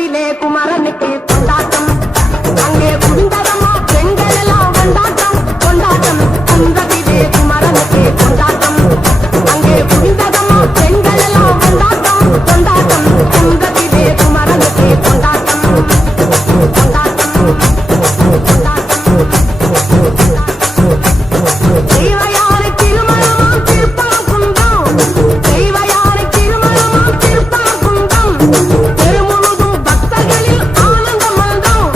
குன்றத்திலே குமரனுக்கு கொண்டாட்டம் அங்கே குண்டரமா பெண்கள் எல்லாம் கொண்டாட்டம் கொண்டாட்டம் குன்றத்திலே குமரனுக்கு கொண்டாட்டம் அங்கே குண்டரமா பெண்கள் எல்லாம் கொண்டாட்டம் கொண்டாட்டம் குன்றத்திலே குமரனுக்கு கொண்டாட்டம் கொண்டாட்டம் கொண்டாட்டம் தெய்வயானை திருமணமாம் திருப்பரங்குன்றம் தெய்வயானை திருமணமாம் திருப்பரங்குன்றம் தெருமுழுதும் பக்தர்களில் ஆனந்த மல்தம்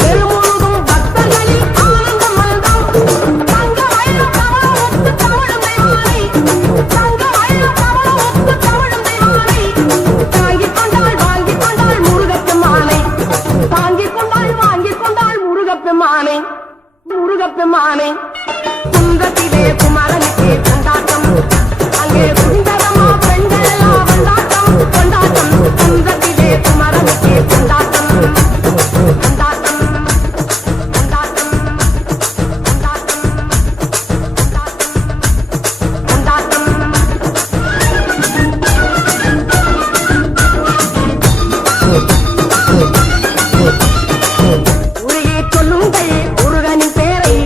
தெருமுழுதும் பக்தர்களில் ஆனந்த மல்தம் தங்க வயல கவளம் ஒத்து தவழும் தெய்வானை தங்க வயல கவளம் ஒத்து தவழும் தெய்வானை தாங்கிக் கொண்டாள் வாங்கிக் கொண்டாள் முருகப்பெருமானை தாங்கிக் கொண்டாள் வாங்கிக் கொண்டாள் முருகப்பெருமானை முருகப்பெருமானை குன்றத்திலே குமரனுக்கு கொண்டாட்டம் அங்கே குண்டரமா பெண்கள் எல்லாம் கொண்டாட்டம் கொண்டாட்டம் குன்றத்திலே குமரனுக்கு கொண்டாட்டம் கொண்டாட்டம் கொண்டாட்டம் கொண்டாட்டம் உருகி சொல்லுங்கள் முருகனின் பேரை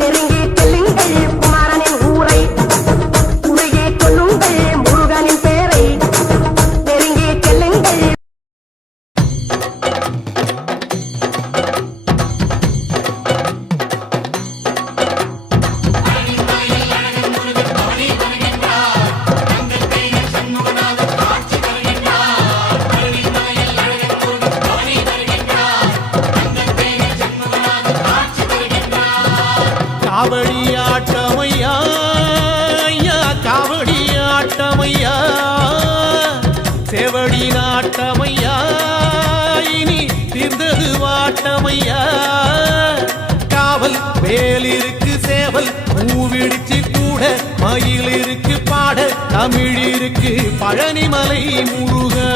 நெருங்கி செல்லுங்கள் குமரனின் ஊரை உருகி சொல்லுங்கள் முருகனின் பேரை நெருங்கி செல்லுங்கள் காவடியாட்டமையா காவடியாட்டமையா செவடி நாட்டமையா இனி தீர்ந்தது வாட்டமையா காவல் வேலிருக்கு சேவல் பூவிடிச்சு கூட மயில் இருக்கு பாட தமிழ் இருக்கு பழனிமலை முருகா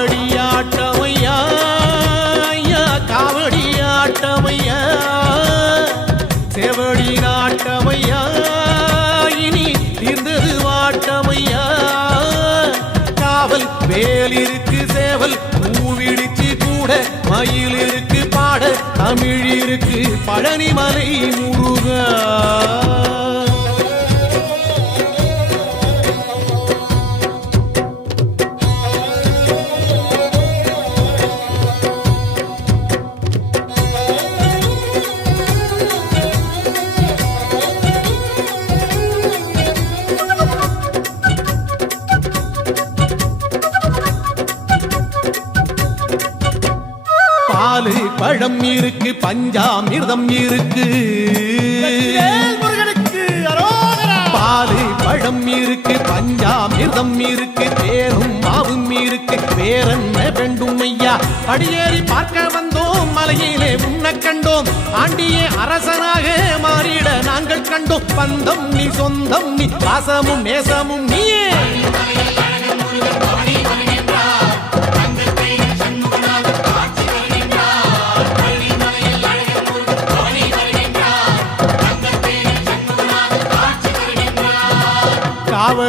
காவடியாட்டமையா காவடியாட்டமையா செவடி நாட்டமையா இனி தீர்ந்தது வாட்டமையா காவல் வேல் இருக்கு சேவல் பூவிடிச்சு கூட மயில் இருக்கு பாட தமிழ் இருக்கு பழனிமலை முருகா பாலு பழம் இருக்கு பஞ்சாமிர்தம் இருக்கு பாலு பழம் இருக்கு பஞ்சாமிர்தம் இருக்கு தேரும் மாவும் இருக்கு வேறென்ன வேண்டும் ஐயா படியேறி பார்க்க வந்தோம் மலையிலே உன்னை கண்டோம் ஆண்டியே அரசனாக மாறிட நாங்கள் கண்டோம் பந்தம் நீ சொந்தம் நீ பாசமும் நேசமும் நீயே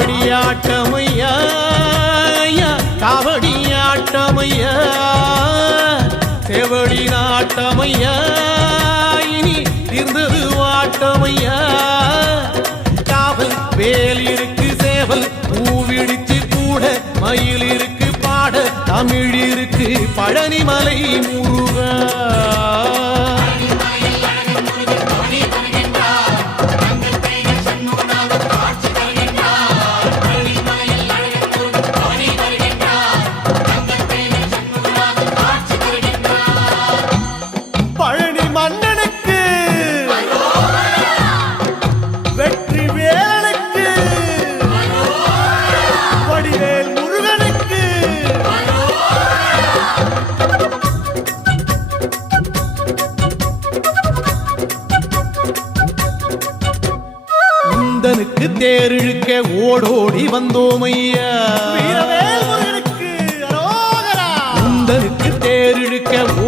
காவடியாட்டமையா காவடியாட்டமையா செவடி நாட்டமையா இனி தீர்ந்தது வாட்டமையா காவல் வேல் இருக்கு சேவல் பூவிடிச்சு கூட மயில் இருக்கு பாட தமிழ் இருக்கு பழனிமலை முருகா முந்தனுக்கு தேரிழுக்க ஓடோடி வந்தோம் ஐயா.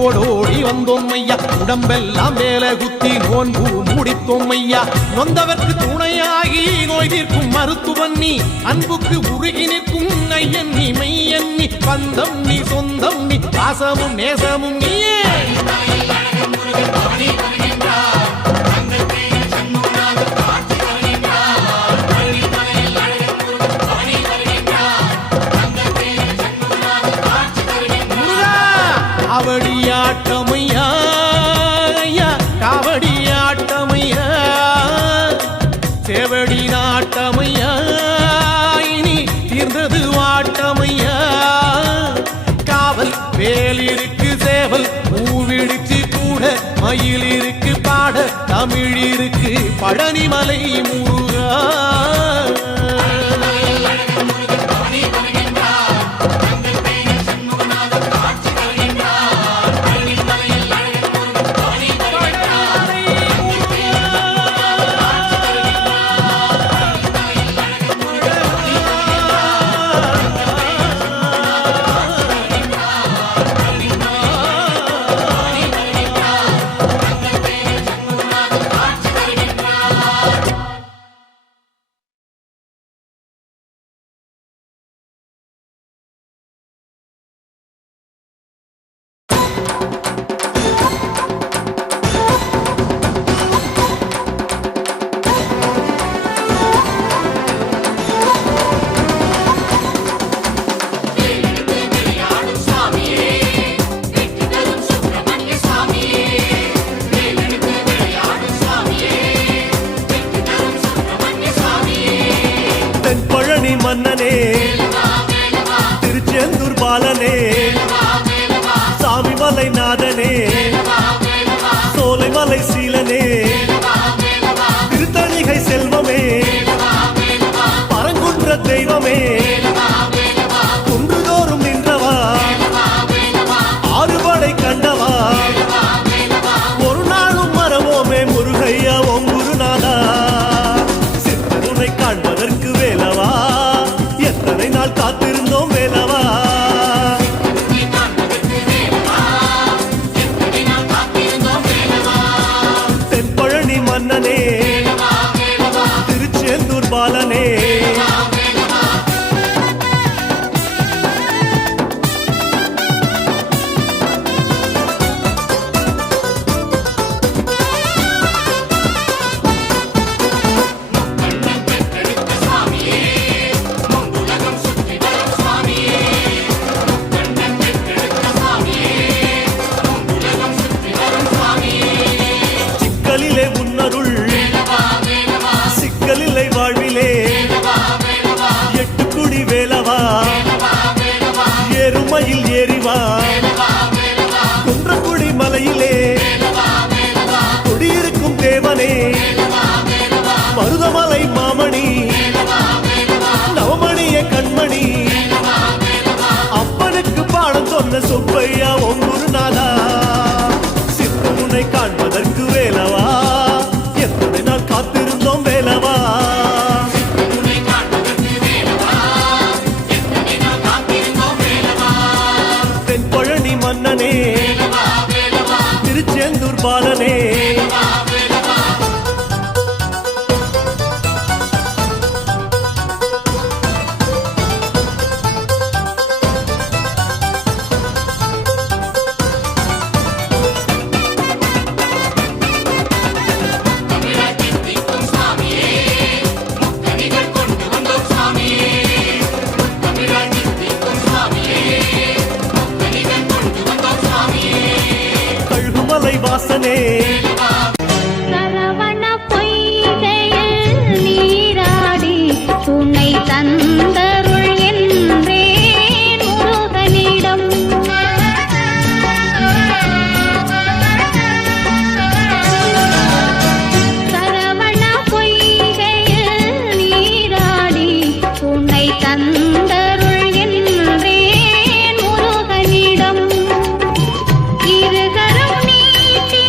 ஓடோடி வந்தோம் ஐயா, உடம்பெல்லாம் வேலை குத்தி நோன்பு முடித்தோம் ஐயா. நொந்தவர்க்கு துணையாகி நோய் தீர்க்கும் மருத்துவன் நீ, அன்புக்கு உருகி நிற்கும் ஐயன் நீ, மெய்யன் நீ, பந்தம் நீ, சொந்தம் நீ, பாசமும் நேசமும் நீயே. காவடியாட்டமையா ஐயா, காவடியாட்டமையா, சேவடி நாட்டமையா, இனி தீர்ந்தது வாட்டமையா. காவல் வேல் இருக்கு, சேவல் பூவிடுச்சு கூட, மயில் இருக்கு பாட, தமிழ் இருக்கு பழனிமலை முருகா. மன்னனே, திருச்செந்தூர் பாலனே, சாமிமலை நாதனே, சோலைமலை சீலனே, திருத்தணிகை செல்வமே, பரங்குன்ற தெய்வமே, குன்றுதோறும் நின்றவா, ஆறுபடை கண்டவா, ஒரு நாளும் மறவோமே முருகையா ஓம் குருநாதா. சித்தருனை காண்பதற்கு வேலவா, எத்தனை நாள் காத்திருந்தோம் வேலவா. தென்பழனி மன்னனே, திருச்செந்தூர் பாலனே, சிக்கலில்லை வாழ்விலே, எட்டுக்குடி வேலவா, எருமையில் ஏறிவா, குன்றக்குடி மலையிலே குடியிருக்கும் தேவனே, மருதமலை மாமணி, நவமணிய கண்மணி, அப்பனுக்கு பாடம் சொன்ன சுப்பையா ஓம் குருநாதா. சித்தமுனை காண்பதற்கு வேலவா, எத்தனை நாள் காத்திருந்தோம் வேலவா. தென்பழனி மன்னனே, திருச்செந்தூர் பாலனே, கழுகுமலை வாசனே, சரவண பொய்கையில் நீராடி துணை தந்தருள் என்றேன் முருகனிடம். சரவண பொய்கையில் நீராடி துணை தந்தருள் என்றேன் முருகனிடம். இருகரம் நீட்டி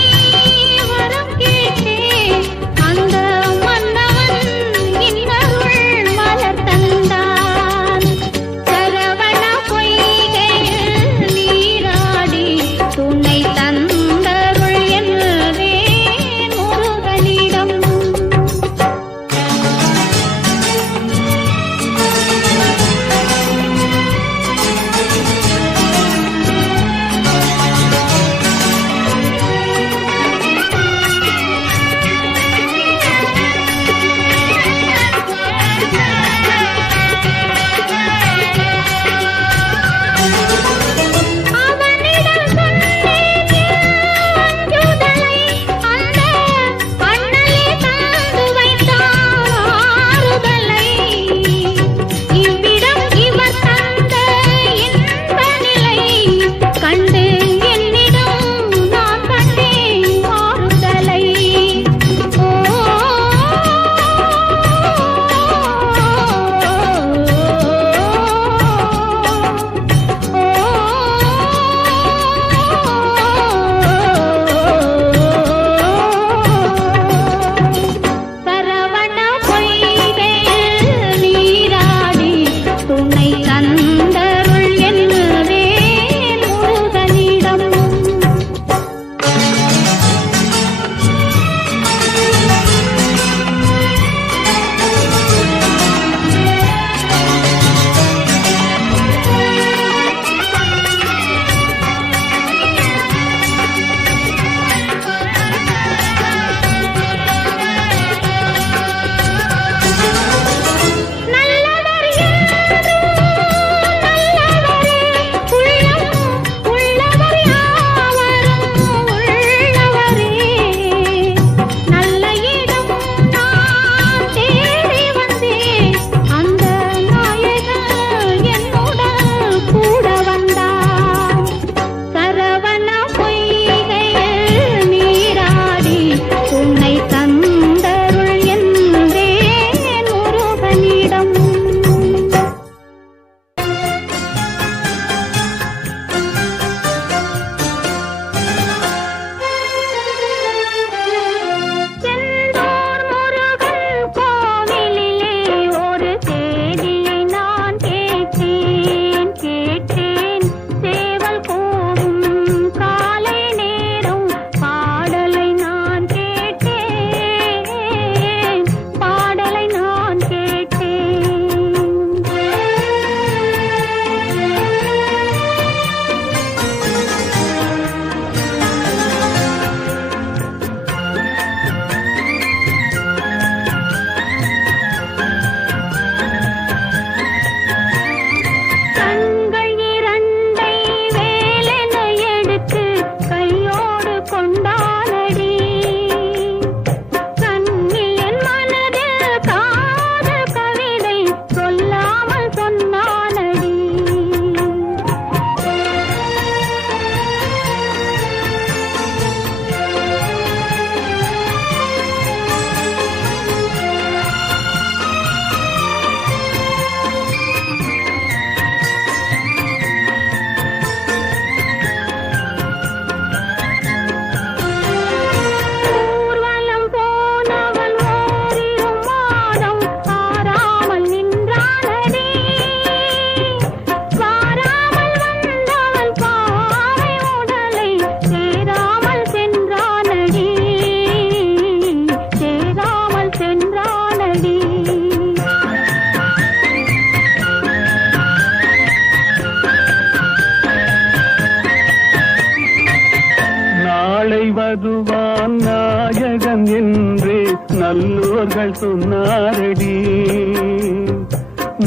வருவான் நாயகன் என்று நல்லோர்கள் சொன்னாரடி.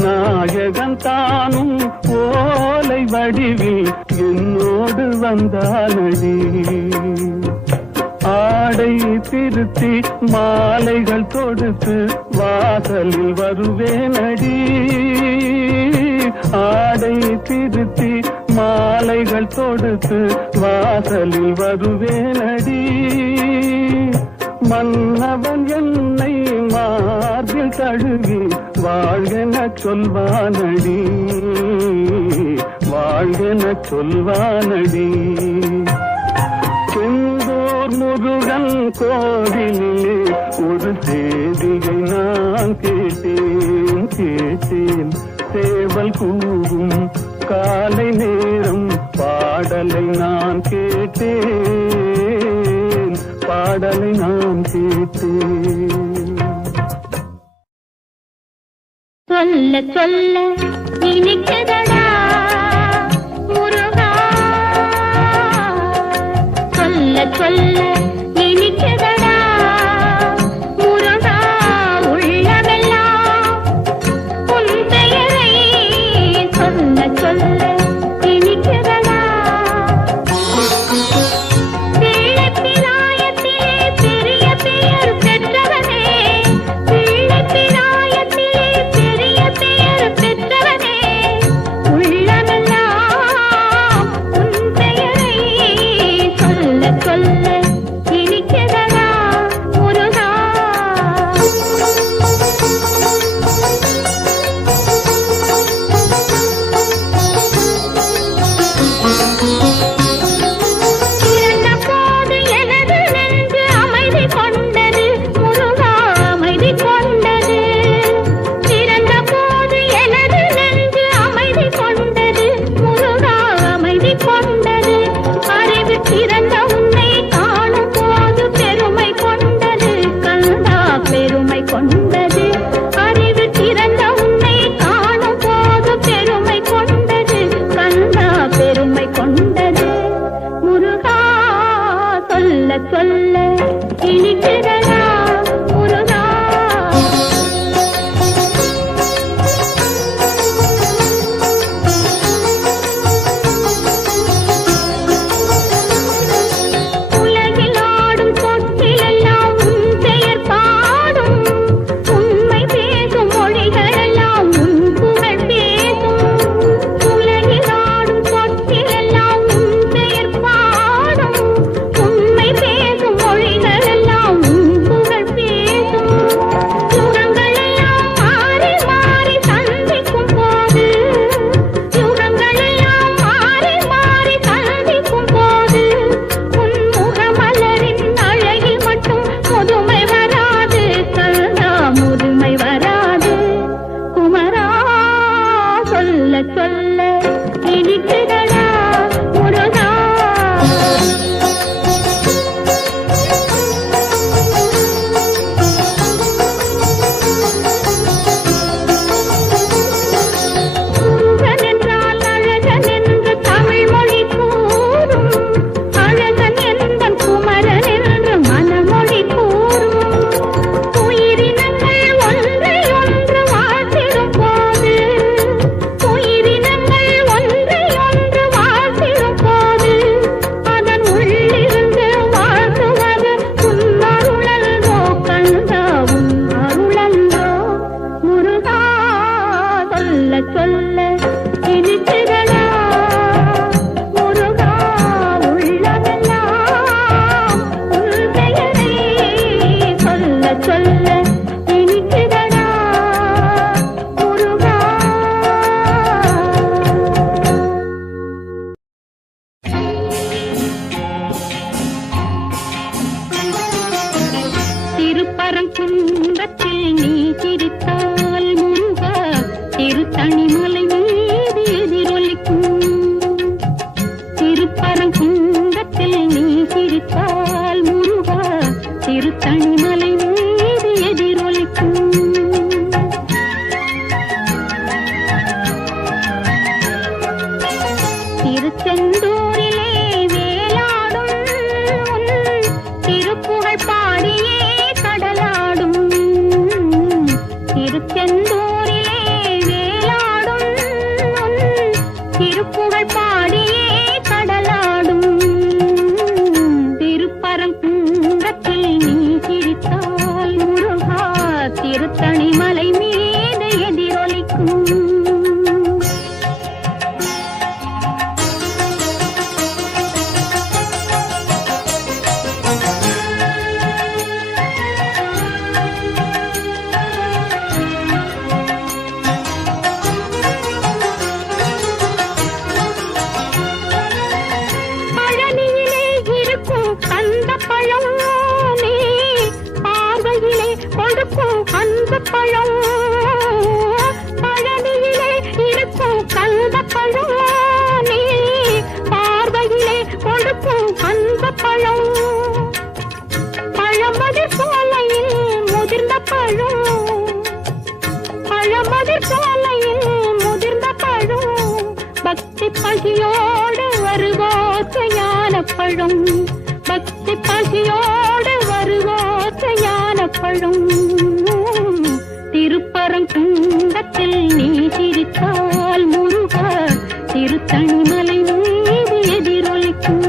நாயகன் தானும் ஓலை வடிவில் என்னோடு வந்தானடி. ஆடை திருத்தி மாலைகள் தொடுத்து வாசலில் வருவேனடி. ஆடை திருத்தி மாலைகள் தொடுத்து வாசலில் வருவேனடி. மன்னவன் என்னை மார்பில் தழுவி வாழ்கென சொல்வானடி. வாழ்கென சொல்வானடி. செந்தூர் முருகன் கோவிலிலே ஒரு செய்தியை நான் கேட்டேன் கேட்டேன். சேவல் கூவும் காலை நேரம் பாடலை நான் கேட்டேன். பாடலை நான் கேட்டேன். சொல்ல சொல்ல இனிக்குதடா முருகா. சொல்ல சொல்ல இனிக்குதடா முருகா. உள்ளமெல்லாம் உன் பெயரை சொல்ல சொல்ல இனிக்குதடா. பிள்ளைப்பிராயத்திலே பெரிய பெயர் பெற்றவனே. பிள்ளைப்பிராயத்திலே பெரிய பெயர் பெற்றவனே. உள்ளமெல்லாம் உன் பெயரை சொல்ல சொல்ல இனிக்குதடா முருகா. பிறந்த போது எனது நெஞ்சு அமைதி கொண்டது முருகா. அமைதி கொண்டது. பிறந்த போது எனது நெஞ்சு அமைதி கொண்டது முருகா. அமைதி கொண்டது. அறிவு பிறந்த உன்னை காணும் போது பெருமை கொண்டது கந்தா. பெருமை கொண்டது. அறிவு பிறந்த உன்னை காணும் போது பெருமை கொண்டது கந்தா. பெருமை கொண்டது முருகா. சொல்ல சொல்ல இனிக்குதடா முருகா. உலகில் ஆடும் சொற்களெல்லாம் உன் பெயர் பாடும். உண்மை பேசும் மொழிகளெல்லாம் உன் புகழ் பேசும். உலகில் ஆடும் சொற்களெல்லாம் உன் பெயர் பாடும். உண்மை பேசும் மொழிகளெல்லாம் உன் புகழ் பேசும். யுகங்களெல்லாம் மாறி மாறி சந்திக்கும் போது. யுகங்களெல்லாம் மாறி மாறி சந்திக்கும் போது. உன் முகமலரின் அழகில் மட்டும் முதுமை வராது கந்தா. முதுமை வராது குமரா. சொல்ல சொல்ல இனிக்குதடா முருகா. முருகன் என்றால் அழகன் என்று தமிழ் மொழி கூறும். அழகன் என்பன் குமரன் என்று மனமொழி கூறும். உயிரினங்கள் ஒன்றை ஒன்று வாழ்த்திடும் போது. உயிரினங்கள் ஒன்றை ஒன்று வாழ்த்திடும் போது. அதன் உள்ளிருந்து வாழ்த்துவது உன் அருளன்றோ கந்தா. உன் அருளன்றோ முருகா. சொல்ல சொல்ல இனிக்குதடா முருகா. உள்ளமெல்லாம் உன் பெயரை சொல்ல சொல்ல இனிக்குதடா முருகா. திருப்பரங்குன்றத்தில் நீ சிரித்தால் முருகா. திருத்தணிமலை மீது எதிரொலிக்கும். திருப்பரங்குன்றத்தில் நீ சிரித்தால் முருகா. திருத்தணிமலை மீது எதிரொலிக்கும். திருச்செந்தூரிலே வேலாடும் உன் திருப்புகழ் பாடியே கடலாடும் திருப்பரங்குன்றத்தில் நீ சிரித்தால் முருகா திருத்தணி மலை மீது எதிரொலிக்கும். பழனியிலே இருக்கும் கந்த பழம் நீ பார்வையிலே கொடுக்கும் அந்த பழம் பழமதிர் சோலையில் முதிர்ந்த பழம் பழமதிர் சோலையில் முதிர்ந்த பழம் பக்தி பசியோடு வருவோர்க்கு ஞான பழம் பக்தி பசியோடு வருவோர்க்கு ஞான பழம் திருப்பரங்குன்றத்தில் நீ சிரித்தால் முருகா திருத்தணி மலை மீது எதிரொலிக்கும்.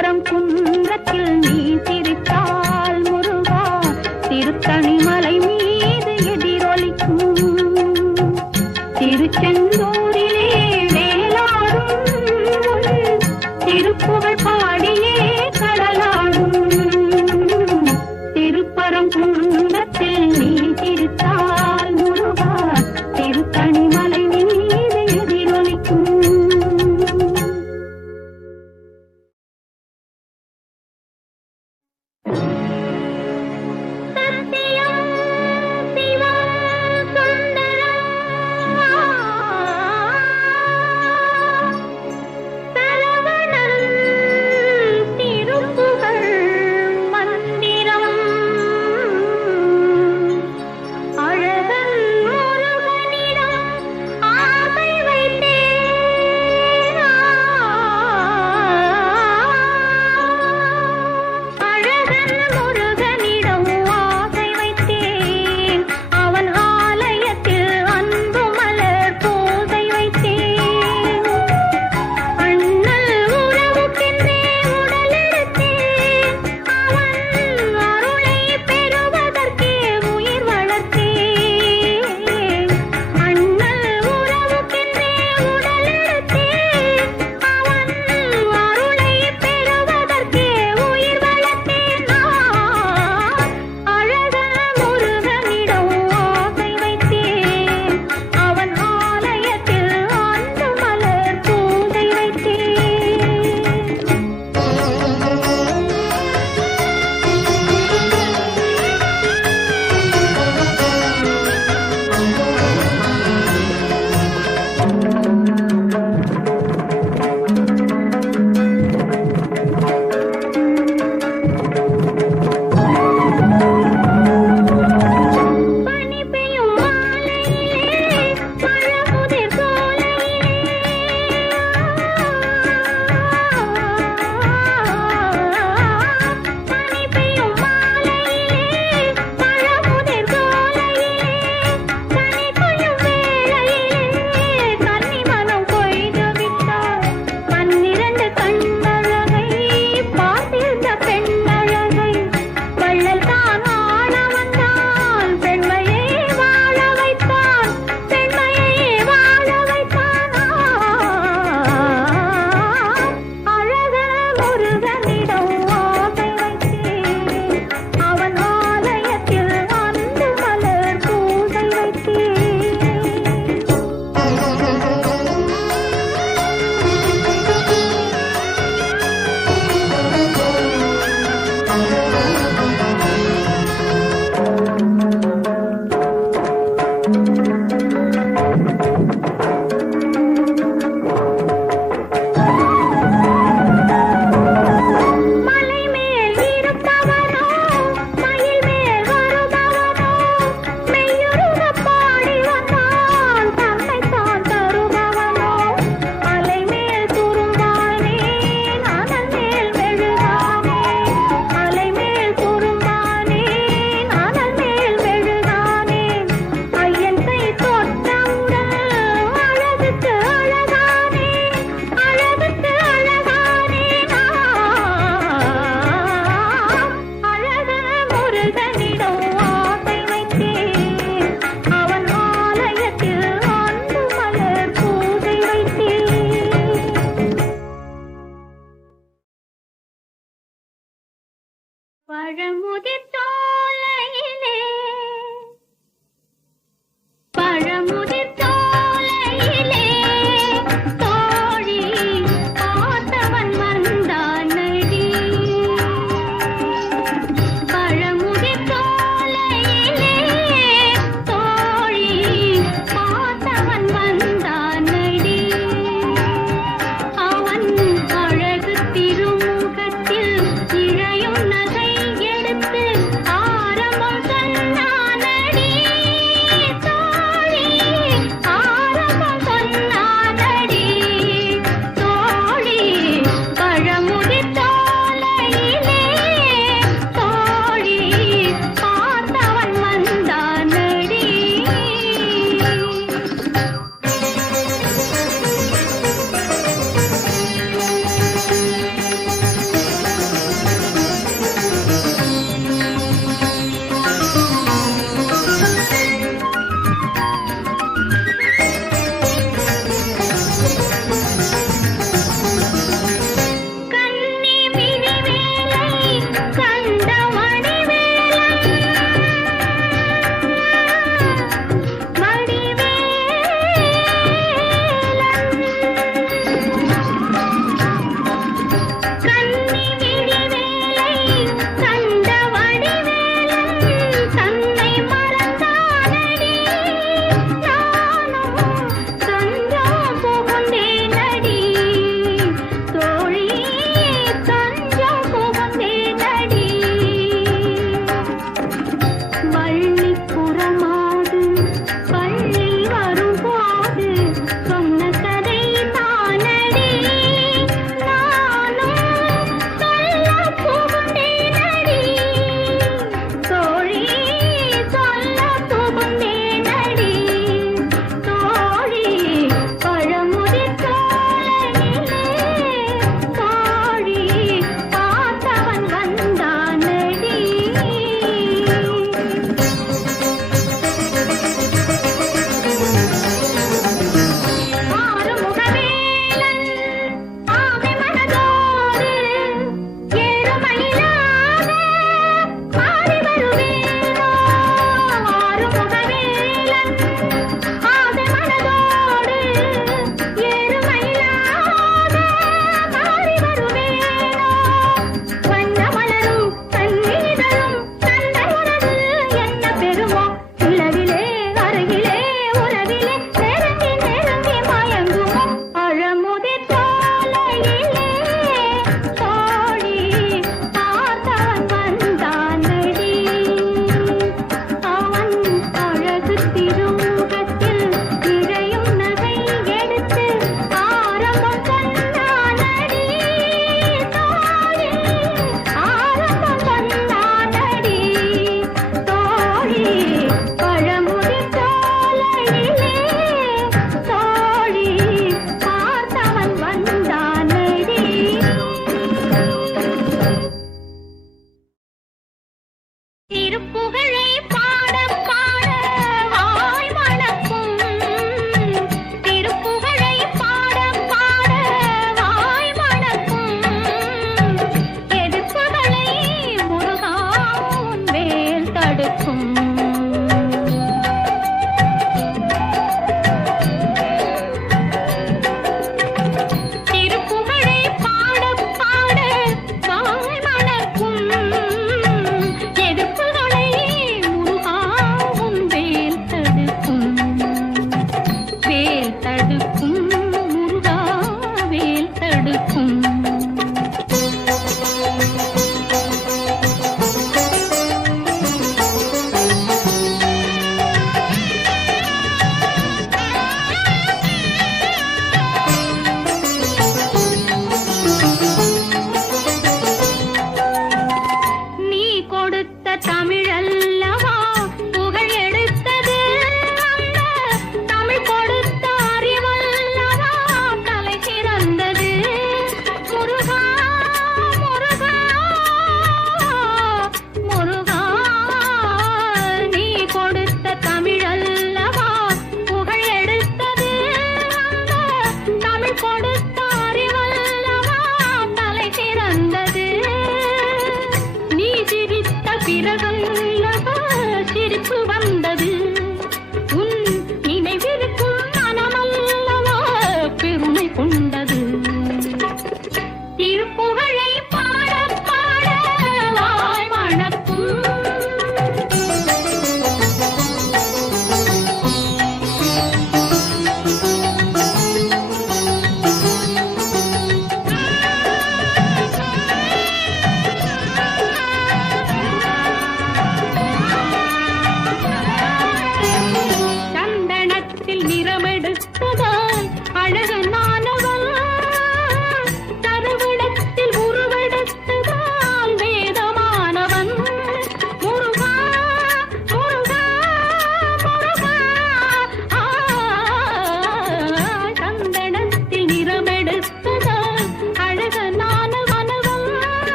திருப்பரங்குன்றத்தில் நீ சிரித்தால் முருகா திருத்தணி மலை மீது எதிரொலிக்கும். திருச்செந்தூரிலே வேலாடும் திருப்புகழ் பாடியே கடலாடும் திருப்பரங்குன்றத்தில் நீ சிரித்தால் முருகா திருத்தணி மலை மீது எதிரொலிக்கும். பழமுதிர் சோலையிலே பழமுதிர் சோலையிலே தோழி பார்த்தவன் வந்தானடி பழமுதிர் சோலையிலே தோழி பார்த்தவன் வந்தானடி அவன் அழகு திருமுகத்தில் இழையும் நகை எடுத்து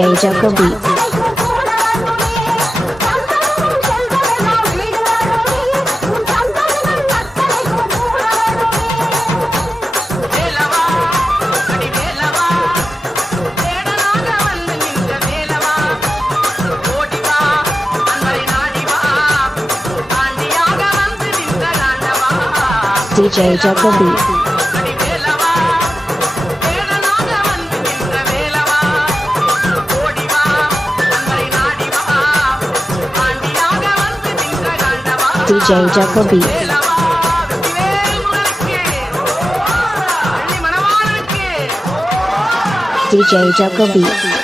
DJ Jungle Beats. DJ Jungle Beats. DJ Jungle Beats. DJ Jungle Beats.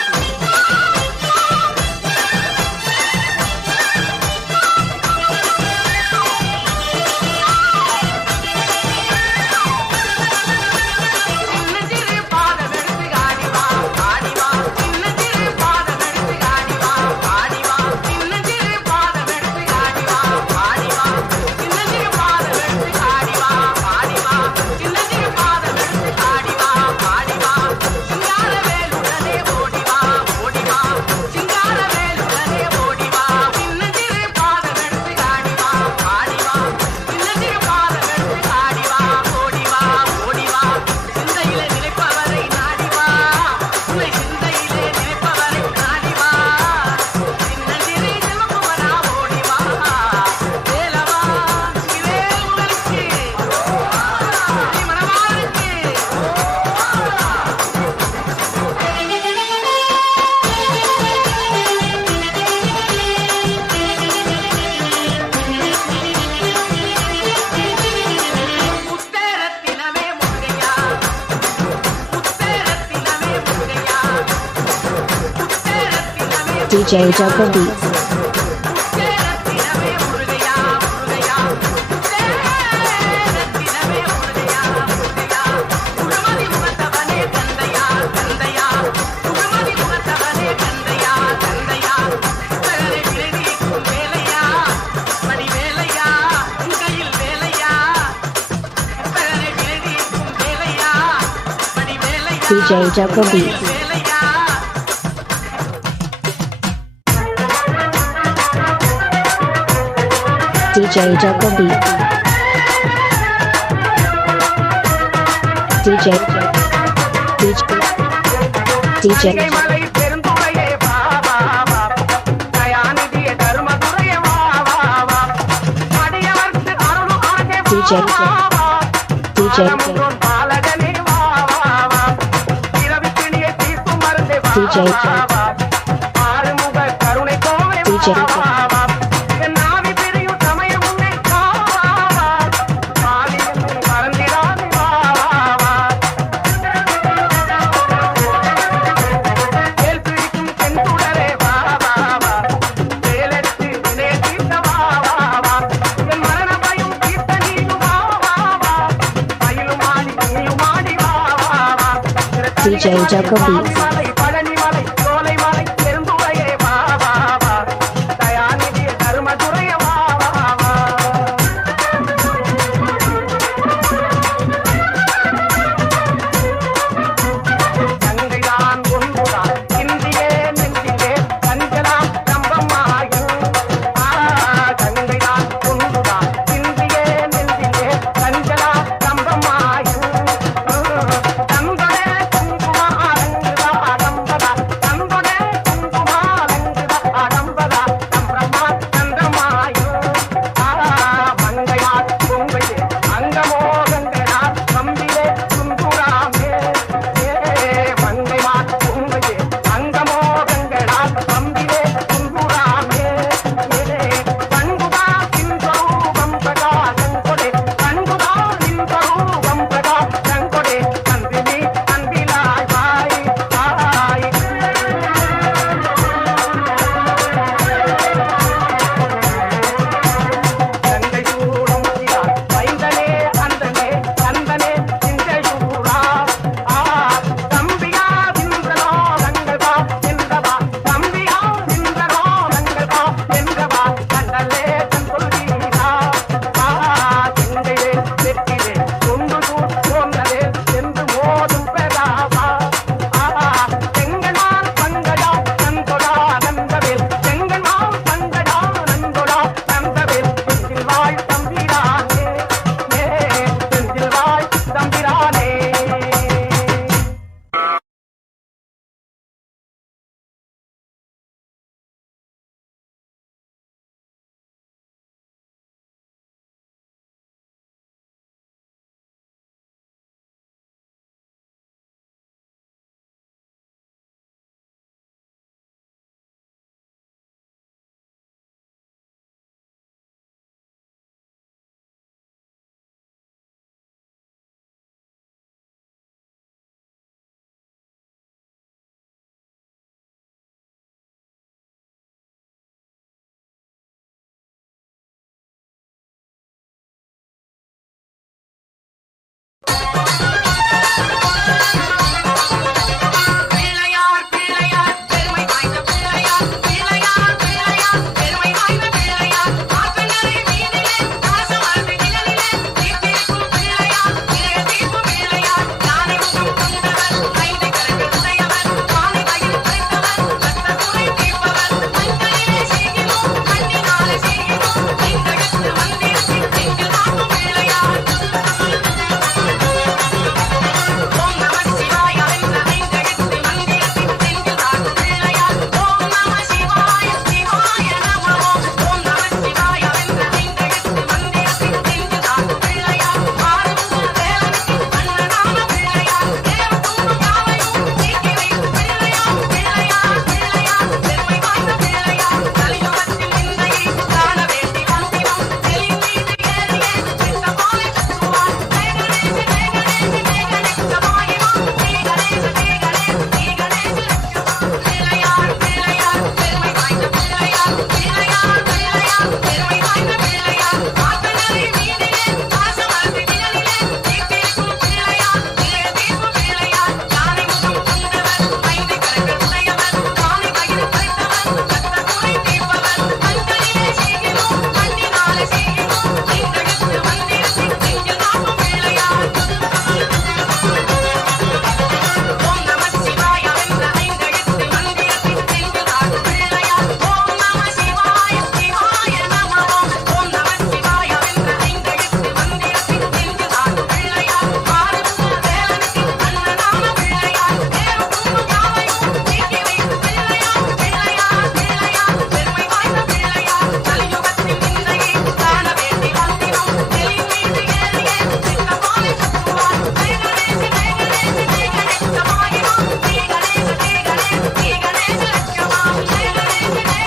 DJ Jungle Beats. DJ Jungle Beats. DJ Jungle Beats. DJ மலை பெருந்துறையே வா வா வா தயாநிதியே தர்மதுரையே வா வா வா அடியவர்க்கு அருள் ஆகே DJ பாலகனே வா வா வா இரவு பிணியை தீர்க்கும் மருந்தே வா வா வா ஆறுமுக கருணை கோவே வா வா வா என் நாவி பிரியும் சமயம் உன்னை வா வா வா பாலியும் மறந்திடாதே வா வா வா வேல் பிடிக்கும் செந்துடரே வா வா வா வேலெடுத்து வினை தீர்த்த வா வா வா என் மரண பயம் தீர்த்த நீயும் வா வா வா மயிலும் ஆடி நீயும் ஆடி வா வா வா DJ Jungle Beats. மலை பழனி மலை சோலை மலை பெருந்துறையே வா வா வா தயாநிதியே தர்மதுரையே வா வா வா கங்கைதான் ஒன்றுதான் இந்தியே நெஞ்சிலே கஞ்சலாம் கம்பமாயும் கங்கைதான் ஒன்றுதான் இந்தியே நெஞ்சிலே கஞ்சலாம் கம்பமாயும் தங்களே குங்கும அரங்குதான்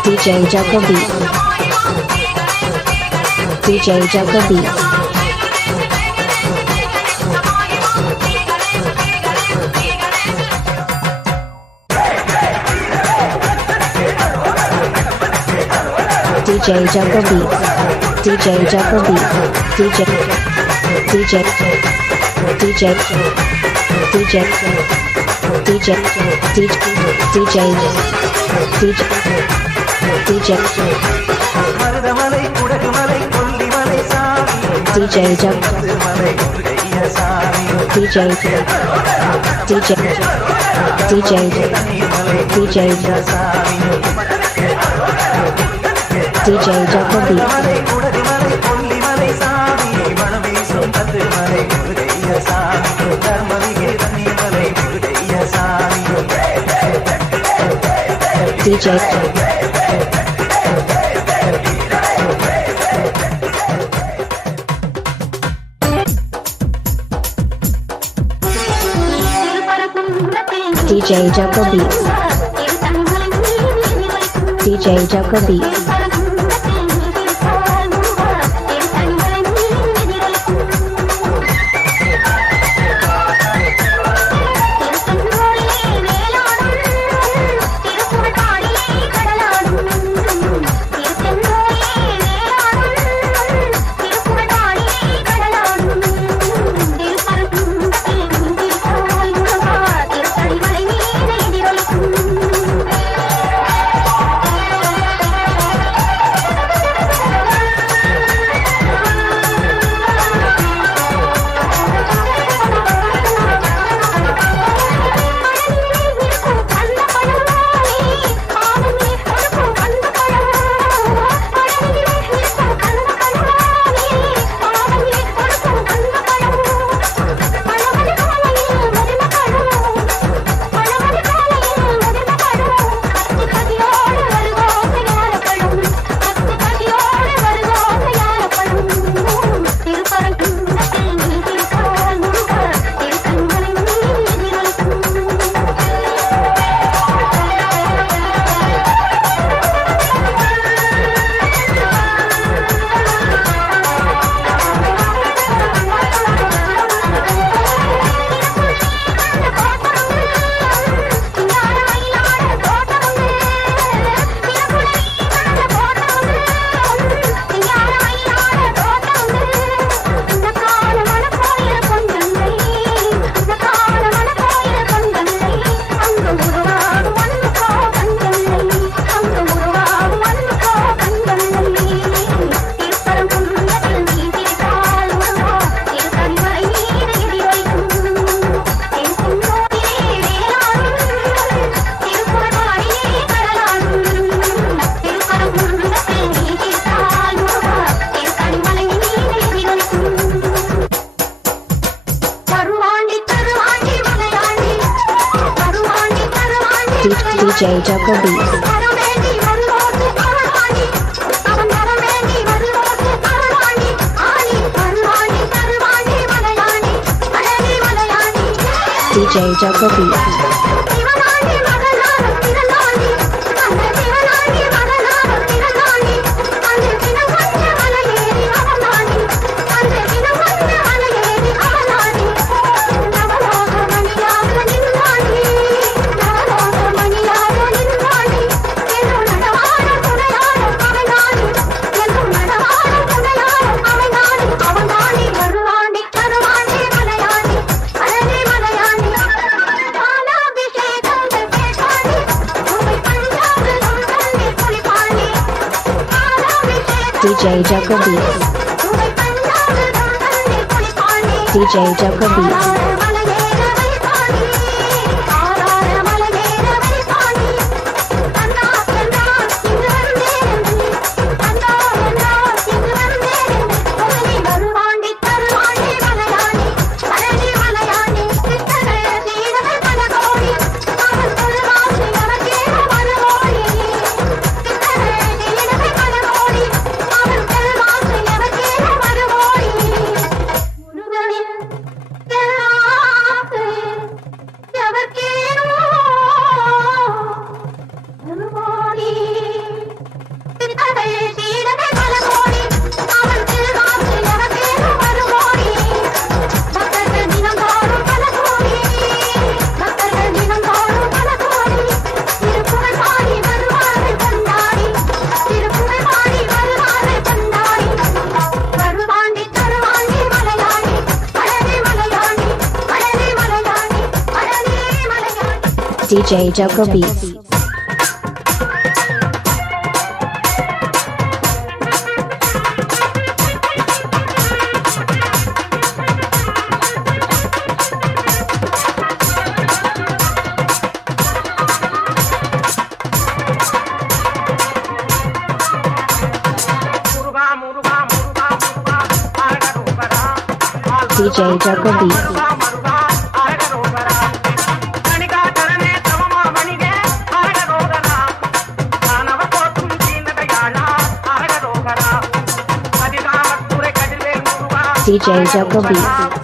DJ Juggle Beat. DJ Juggle Beat. DJ Juggle Beat. DJ Juggle Beat. DJ DJ DJ DJ DJ DJ DJ DJ Marudhamalai Kudagumalai Kollimalai சாமி DJ Juggle மலை முருகையா சாமி DJ DJ DJ DJ DJ Juggle Beat. மலை குடகுமலை கொல்லிமலை சாமி மணவீசும் பத்து மலை முருகையா சாமி தர்மவிகே தண்ணி மலை முருகையா சாமி DJ DJ Juggle Beat. DJ Juggle Beat. DJ Juggle Beat. DJ Juggle Beat. DJ Juggle Beat. DJ Juggle Beat. Yeah. DJ Joko Beats. DJ Joko Beats. DJ Joko Beats.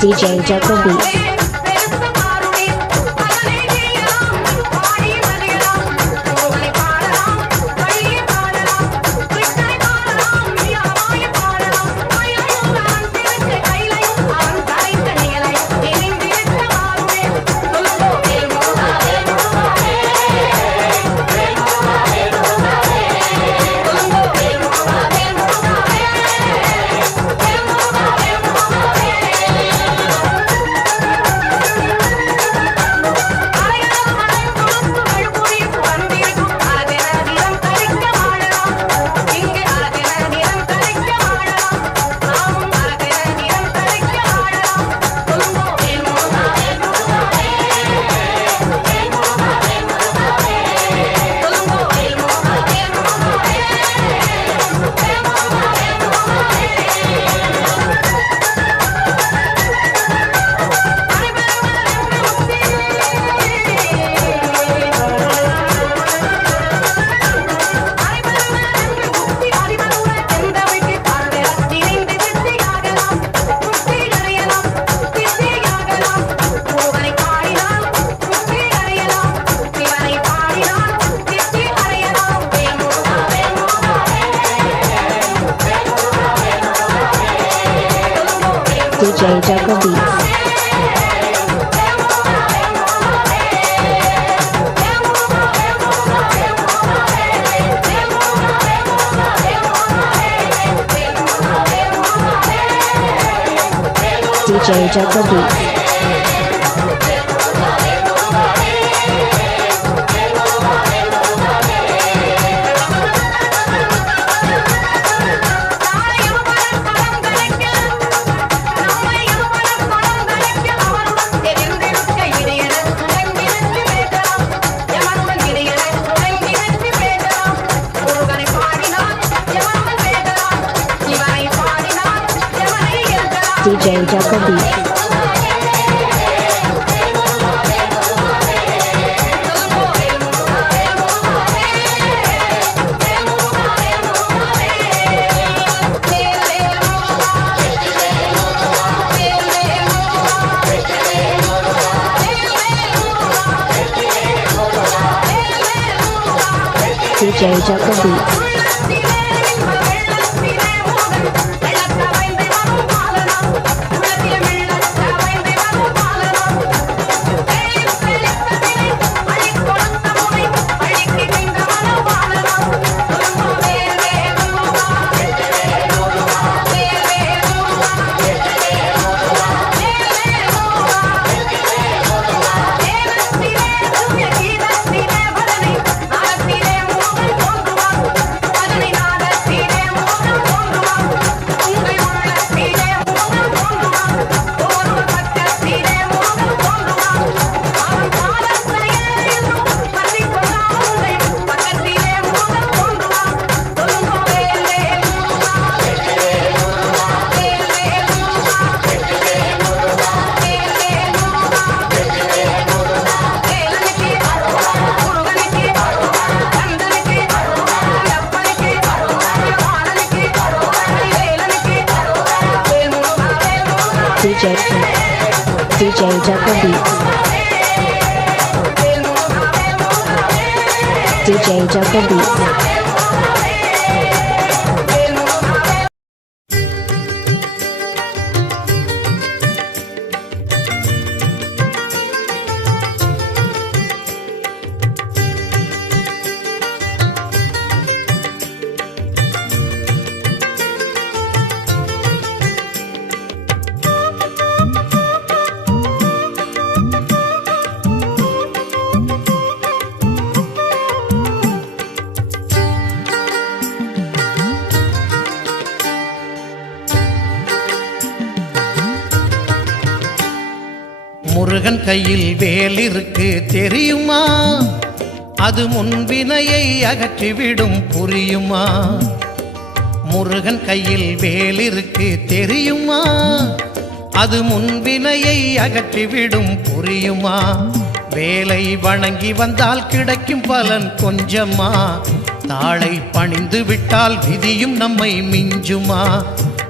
DJ Joko Beats. DJ Joko Beats. DJ Joko Beats. DJ Joko Beats. DJ Jacob Beats. DJ Jacob Beats. DJ Jacob Beats. Murugan கையில் வேல் இருக்கு தெரியுமா? அது முன்வினையை அகற்றிவிடும் புரியுமா? முருகன் கையில் வேல் இருக்கு தெரியுமா? அது முன்வினையை அகற்றிவிடும் புரியுமா? வேலை வணங்கி வந்தால் கிடைக்கும் பலன் கொஞ்சமா? தாளை பணிந்து விட்டால் விதியும் நம்மை மிஞ்சுமா?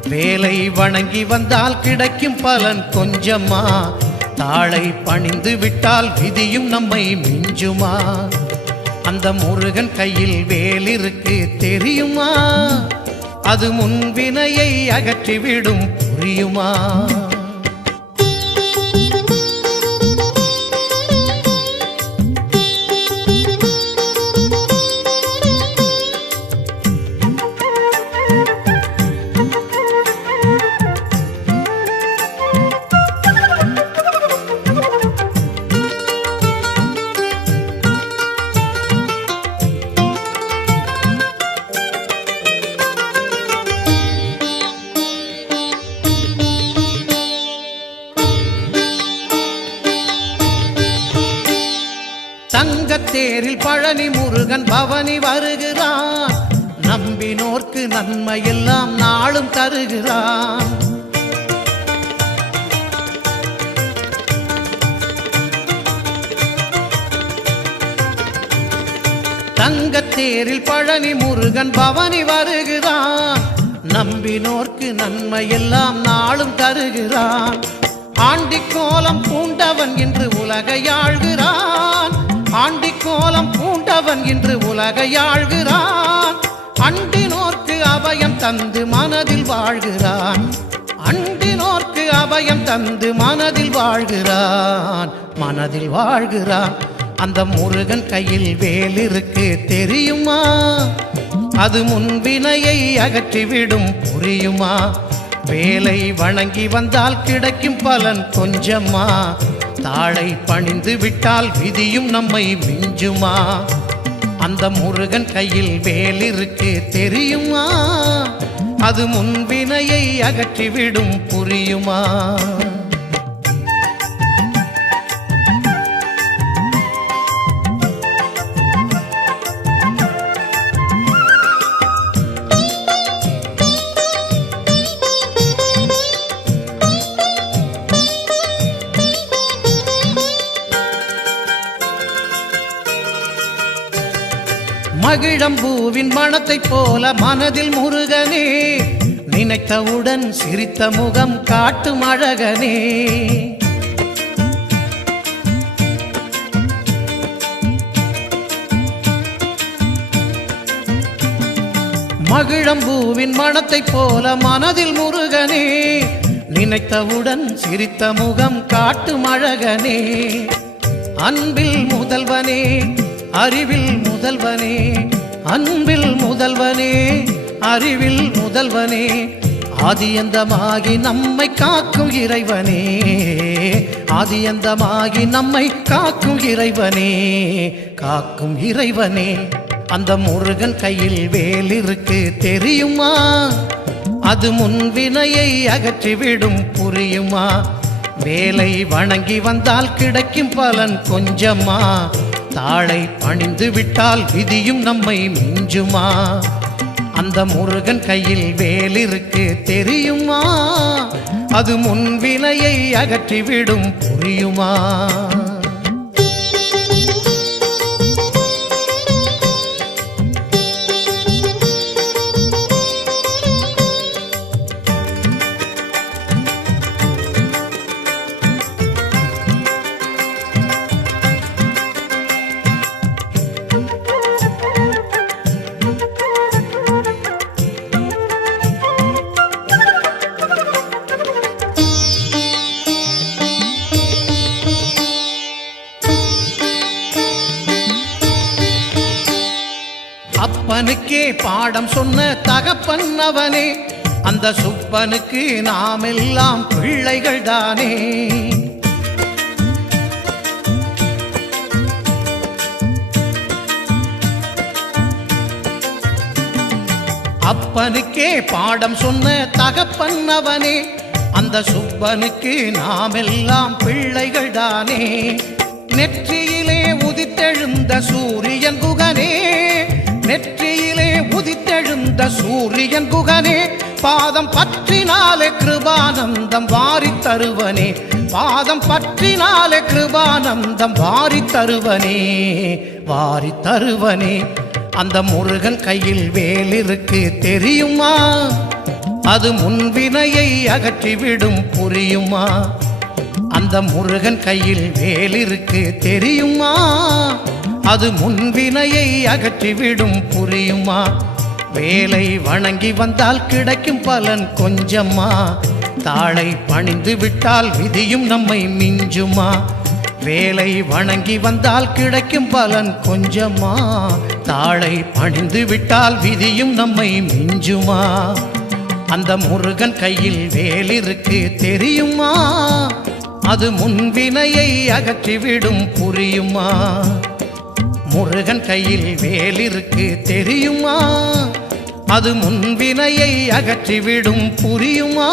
வேலை வணங்கி வந்தால் கிடைக்கும் பலன் கொஞ்சமா? தாளை பணிந்து விட்டால் விதியும் நம்மை மிஞ்சுமா? அந்த முருகன் கையில் வேல் இருக்கு தெரியுமா? அது முன்வினையை அகற்றிவிடும் புரியுமா? தங்கத்தேரில் பழனி முருகன் பவனி வருகிறான். நம்பினோர்க்கு நன்மையெல்லாம் நாளும் தருகிறான். தங்கத்தேரில் பழனி முருகன் பவனி வருகிறான். நம்பினோர்க்கு நன்மையெல்லாம் நாளும் தருகிறான். ஆண்டிக்கோலம் பூண்டவன் இன்று உலகை ஆள்கிறான். ஆண்டிக்கோலம் பூண்டவன் இன்று உலகை ஆள்கிறான். அண்டினோர்க்கு அபயம் தந்து மனதில் வாழ்கிறான். அண்டினோர்க்கு அபயம் தந்து மனதில் வாழ்கிறான். மனதில் வாழ்கிறான். அந்த முருகன் கையில் வேல் இருக்கு தெரியுமா? அது முன்வினையை அகற்றிவிடும் புரியுமா? வேலை வணங்கி வந்தால் கிடைக்கும் பலன் கொஞ்சமா? தாளை பணிந்து விட்டால் விதியும் நம்மை மிஞ்சுமா? அந்த முருகன் கையில் வேல் இருக்கு தெரியுமா? அது முன்வினையை அகற்றிவிடும் புரியுமா? மகிழம்பூவின் மணத்தைப் போல மனதில் முருகனே, நினைத்தவுடன் சிரித்த முகம் காட்டும் அழகனே. மகிழம்பூவின் மணத்தைப் போல மனதில் முருகனே, நினைத்தவுடன் சிரித்த முகம் காட்டும் அழகனே. அன்பில் முதல்வனே, அறிவில் முதல்வனே, அன்பில் முதல்வனே, அறிவில் முதல்வனே, ஆதியந்தமாகி நம்மை காக்கும் இறைவனே, ஆதியந்தமாகி நம்மை காக்கும் இறைவனே, காக்கும் இறைவனே. அந்த முருகன் கையில் வேல் இருக்கு தெரியுமா? அது முன்வினையை அகற்றிவிடும் புரியுமா? வேலை வணங்கி வந்தால் கிடைக்கும் பலன் கொஞ்சமா? தாளை பணிந்து விட்டால் விதியும் நம்மை மிஞ்சுமா? அந்த முருகன் கையில் வேல் இருக்கு தெரியுமா? அது முன்வினையை அகற்றிவிடும் புரியுமா? அப்பனுக்கே பாடம் சொன்ன தகப்பன் அவனே, அந்த சுப்பனுக்கு நாம் எல்லாம் பிள்ளைகள் தானே. அப்பனுக்கே பாடம் சொன்ன தகப்பன் அவனே, அந்த சுப்பனுக்கு நாம் எல்லாம் பிள்ளைகள் தானே. நெற்றியிலே உதித்தெழுந்த சூரியன் குகனே, நெற்றியிலே உதித்தெழுந்த சூரியன் குகனே, பாதம் பற்றினாலே கிருபானந்தம் வாரி தருவனே, பாதம் பற்றினாலே கிருபானந்தம் வாரி தருவனே, வாரி தருவனே. அந்த முருகன் கையில் வேல் இருக்கு தெரியுமா? அது முன்வினையை அகற்றிவிடும் புரியுமா? அந்த முருகன் கையில் வேல் இருக்கு தெரியுமா? அது முன்வினையை அகற்றிவிடும் புரியுமா? வேலை வணங்கி வந்தால் கிடைக்கும் பலன் கொஞ்சமா? தாளை பணிந்து விட்டால் விதியும் நம்மை மிஞ்சுமா? வேலை வணங்கி வந்தால் கிடைக்கும் பலன் கொஞ்சமா? தாளை பணிந்து விட்டால் விதியும் நம்மை மிஞ்சுமா? அந்த முருகன் கையில் வேல் இருக்கு தெரியுமா? அது முன்வினையை அகற்றிவிடும் புரியுமா? முருகன் கையில் வேல் இருக்கு தெரியுமா? அது முன்வினையை அகற்றிவிடும் புரியுமா?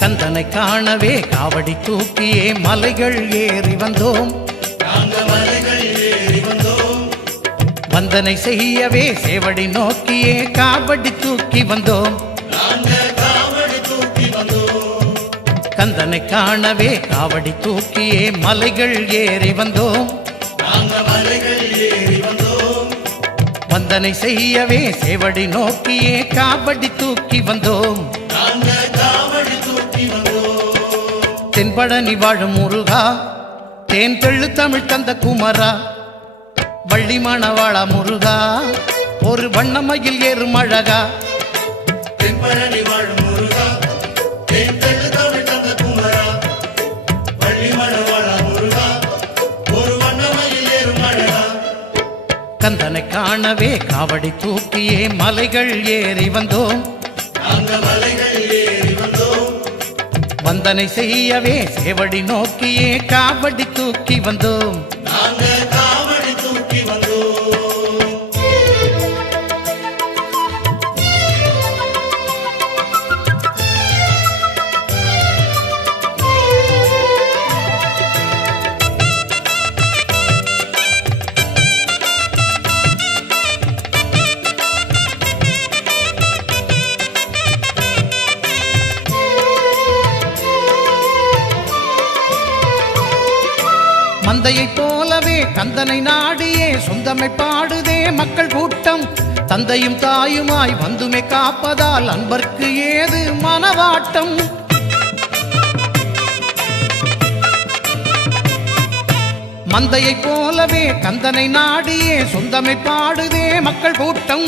கந்தனை காணவே காவடி தூக்கியே மலைகள் ஏறி வந்தோம், வந்தனை செய்யவே சேவடி நோக்கியே காவடி தூக்கி வந்தோம். கந்தனை காணவே காவடி தூக்கியே மலைகள் ஏறி வந்தோம், வந்தனை செய்யவே சேவடி நோக்கியே காவடி தூக்கி வந்தோம். தென்பழனி வாழும் முருகா, தேன் தெள்ளு தமிழ் தந்த குமரா, வள்ளி மணவாளா முருகா, ஒரு வண்ணமயில் ஏறும் அழகா. தென்பழனி வாழும் முருகா, தேன் தெள்ளு தமிழ் தந்த குமரா, வள்ளி மணவாளா முருகா, ஒரு வண்ணமயில் ஏறும் அழகா. கந்தனை காணவே காவடி தூக்கியே மலைகள் ஏறி வந்தோம், வந்தனை செய்யவே சேவடி நோக்கியே காவடி தூக்கி வந்தோம். மந்தையைப் போலவே கந்தனை நாடியே சொந்தமை பாடுதே மக்கள் கூட்டம். தந்தையும் தாயுமாய் வந்துமை காப்பதால் அன்பர்க்கு ஏது மனவாட்டம். மந்தையைப் போலவே கந்தனை நாடியே சொந்தமை பாடுதே மக்கள் கூட்டம்.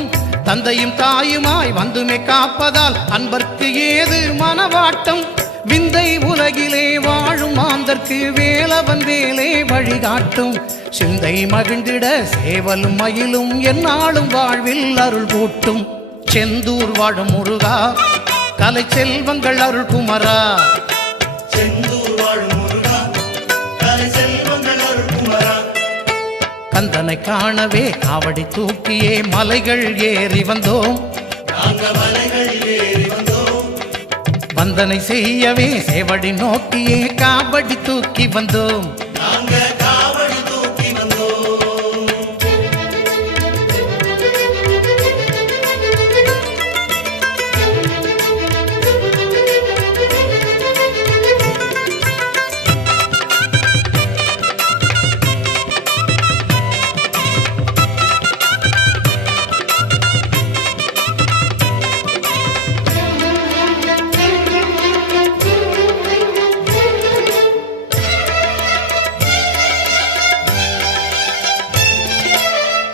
தந்தையும் தாயுமாய் வந்துமை காப்பதால் அன்பர்க்கு ஏது மனவாட்டம். விந்தை உலகிலே வாழும் மாந்தர்க்கு வேலவன் வேலே வழிகாட்டும். சிந்தை மகிழ்ந்திட சேவலும் மயிலும் எந்நாளும் வாழ்வில் அருள் கூட்டும். செந்தூர் வாழும் முருகா கலை செல்வங்கள் அருள் குமரா. செந்தூர் வாழும் முருகா கலை செல்வங்கள் அருள் குமரா. கந்தனை காணவே காவடி தூக்கியே மலைகள் ஏறி வந்தோம். மலைகள் ஏறி வந்தோம். வந்தனை செய்யவே சேவடி நோக்கியே காவடி தூக்கி வந்தோம். காவடி தூக்கி வந்தோம்.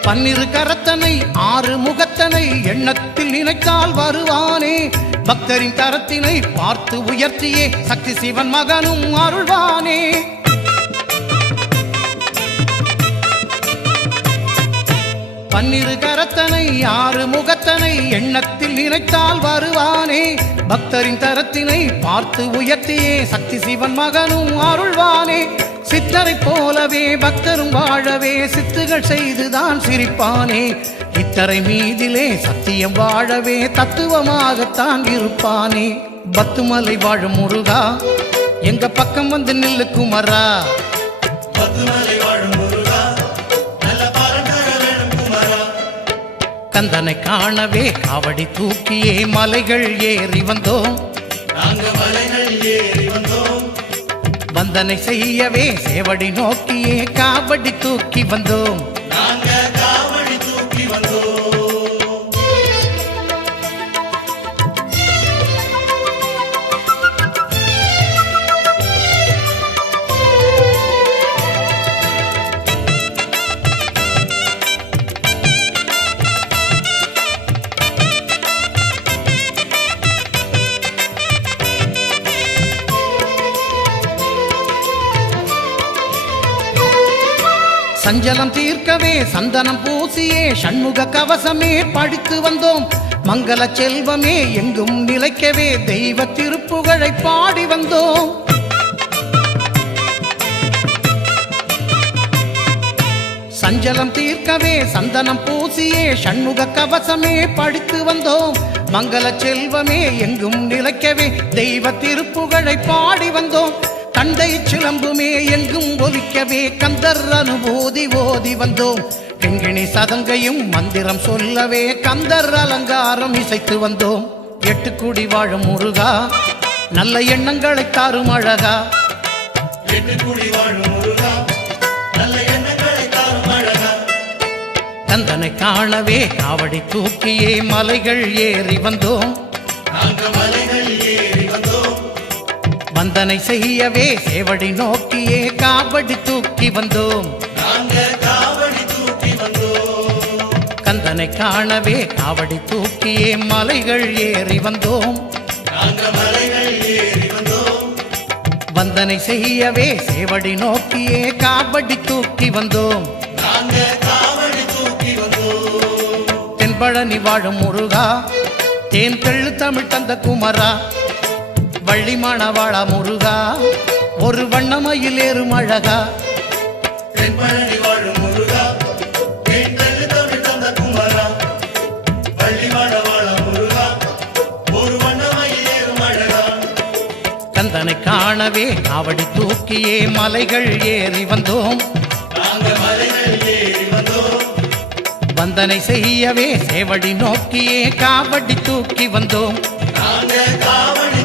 பன்னிரு கரத்தனை ஆறு முகத்தனை எண்ணத்தில் நினைத்தால் வருவானே. பக்தரின் தரத்தினை பார்த்து உயர்த்தியே சக்தி சிவன் மகனும் அருள்வானே. பன்னிரு கரத்தனை ஆறு முகத்தனை எண்ணத்தில் நினைத்தால் வருவானே. பக்தரின் தரத்தினை பார்த்து உயர்த்தியே சக்தி சிவன் மகனும் அருள்வானே. சித்தரை போலவே பக்தரும் வாழவே சித்துகள் செய்துதான் சிரிப்பானே. இத்தரை மீதிலே சத்தியம் வாழவே தத்துவமாகத்தான் இருப்பானே. பத்துமலை வாழும் முருகா எங்க பக்கம் வந்து நில்லு குமரா. பத்துமலை வாழும் முருகா நல்ல பரம்பர வேணும் குமரா. கந்தனை காணவே காவடி தூக்கியே மலைகள் ஏறி வந்தோம். மலைகள் ஏறி வந்தோம். வந்தனை செய்யவே சேவடி நோக்கியே காவடி தூக்கி வந்தோம். காவடி தூக்கி வந்தோம். சஞ்சலம் தீர்க்கவே சந்தனம் பூசியே சண்முக கவசமே படித்து வந்தோம். மங்கள செல்வமே எங்கும் நிலைக்கவே தெய்வ திருப்புகழை பாடி வந்தோம். சஞ்சலம் தீர்க்கவே சந்தனம் பூசியே சண்முக கவசமே படித்து வந்தோம். மங்கள செல்வமே எங்கும் நிலைக்கவே தெய்வ திருப்புகழை பாடி வந்தோம். தண்டை சிலம்புமே எங்கும் ஒலிக்கவே கந்தர் அனுபூதி ஓதி வந்தோம். கிண்கிணி சதங்கையும் மந்திரம் சொல்லவே கந்தர் அலங்காரம் இசைத்து வந்தோம். எட்டுக்குடி வாழும் முருகா நல்ல எண்ணங்களை தாரும் அழகா. எட்டுக்குடி வாழும் முருகா நல்ல எண்ணங்களை தாரும் அழகா. கந்தனை காணவே காவடி தூக்கியே மலைகள் ஏறி வந்தோம். மலைகள் ஏறி வந்தோம். வந்தனை செய்யவே சேவடி நோக்கியே காவடி தூக்கி வந்தோம். காவடி தூக்கி வந்தோம். கந்தனை காணவே காவடி தூக்கியே மலைகள் ஏறி வந்தோம். மலைகள் ஏறி வந்தோம். வந்தனை செய்யவே சேவடி நோக்கியே காவடி தூக்கி வந்தோம். காவடி தூக்கி வந்தோம். தென்பழனி வாழும் முருகா தேன் தெள்ளு தமிழ் தந்த குமரா. வள்ளி மணவாள முருகா ஒரு வண்ணமயில் ஏறும் அழகா. தென்பழனி வாழும் முருகா தேன் தெள்ளு தமிழ் தந்த குமரா. வள்ளி மணவாள முருகா ஒரு வண்ணமயில் ஏறும் அழகா. கந்தனை காணவே காவடி தூக்கியே மலைகள் ஏறி வந்தோம். மலைகள் ஏறி வந்தோம். வந்தனை செய்யவே சேவடி நோக்கியே காவடி தூக்கி வந்தோம். காவடி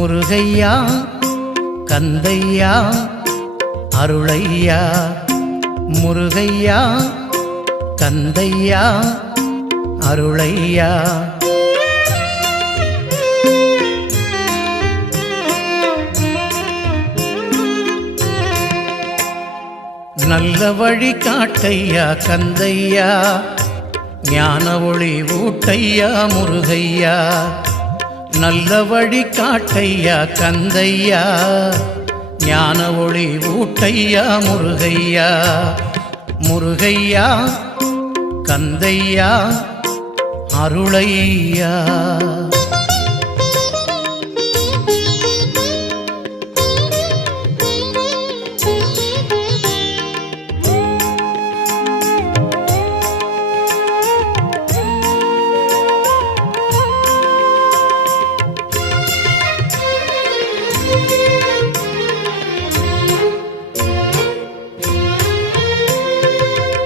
முருகையா கந்தையா அருளையா முருகையா கந்தையா அருளையா நல்ல வழி காட்டையா கந்தையா ஞான ஒளி ஊட்டையா முருகையா நல்ல வழி காட்டையா கந்தையா ஞான ஒளி ஊட்டையா முருகையா முருகையா கந்தையா அருளையா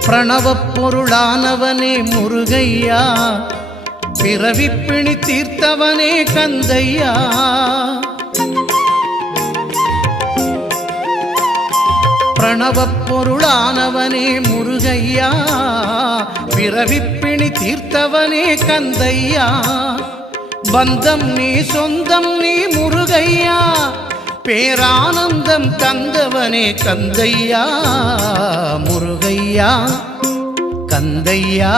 பிரணவப் பொருளானவனே முருகையா பிறவிப்பிணி தீர்த்தவனே கந்தையா பிரணவப் பொருளானவனே முருகையா பிறவிப்பிணி தீர்த்தவனே கந்தையா பந்தம் நீ சொந்தம் நீ முருகையா பேரானந்தம் தந்தவனே கந்தையா முருகையா கந்தையா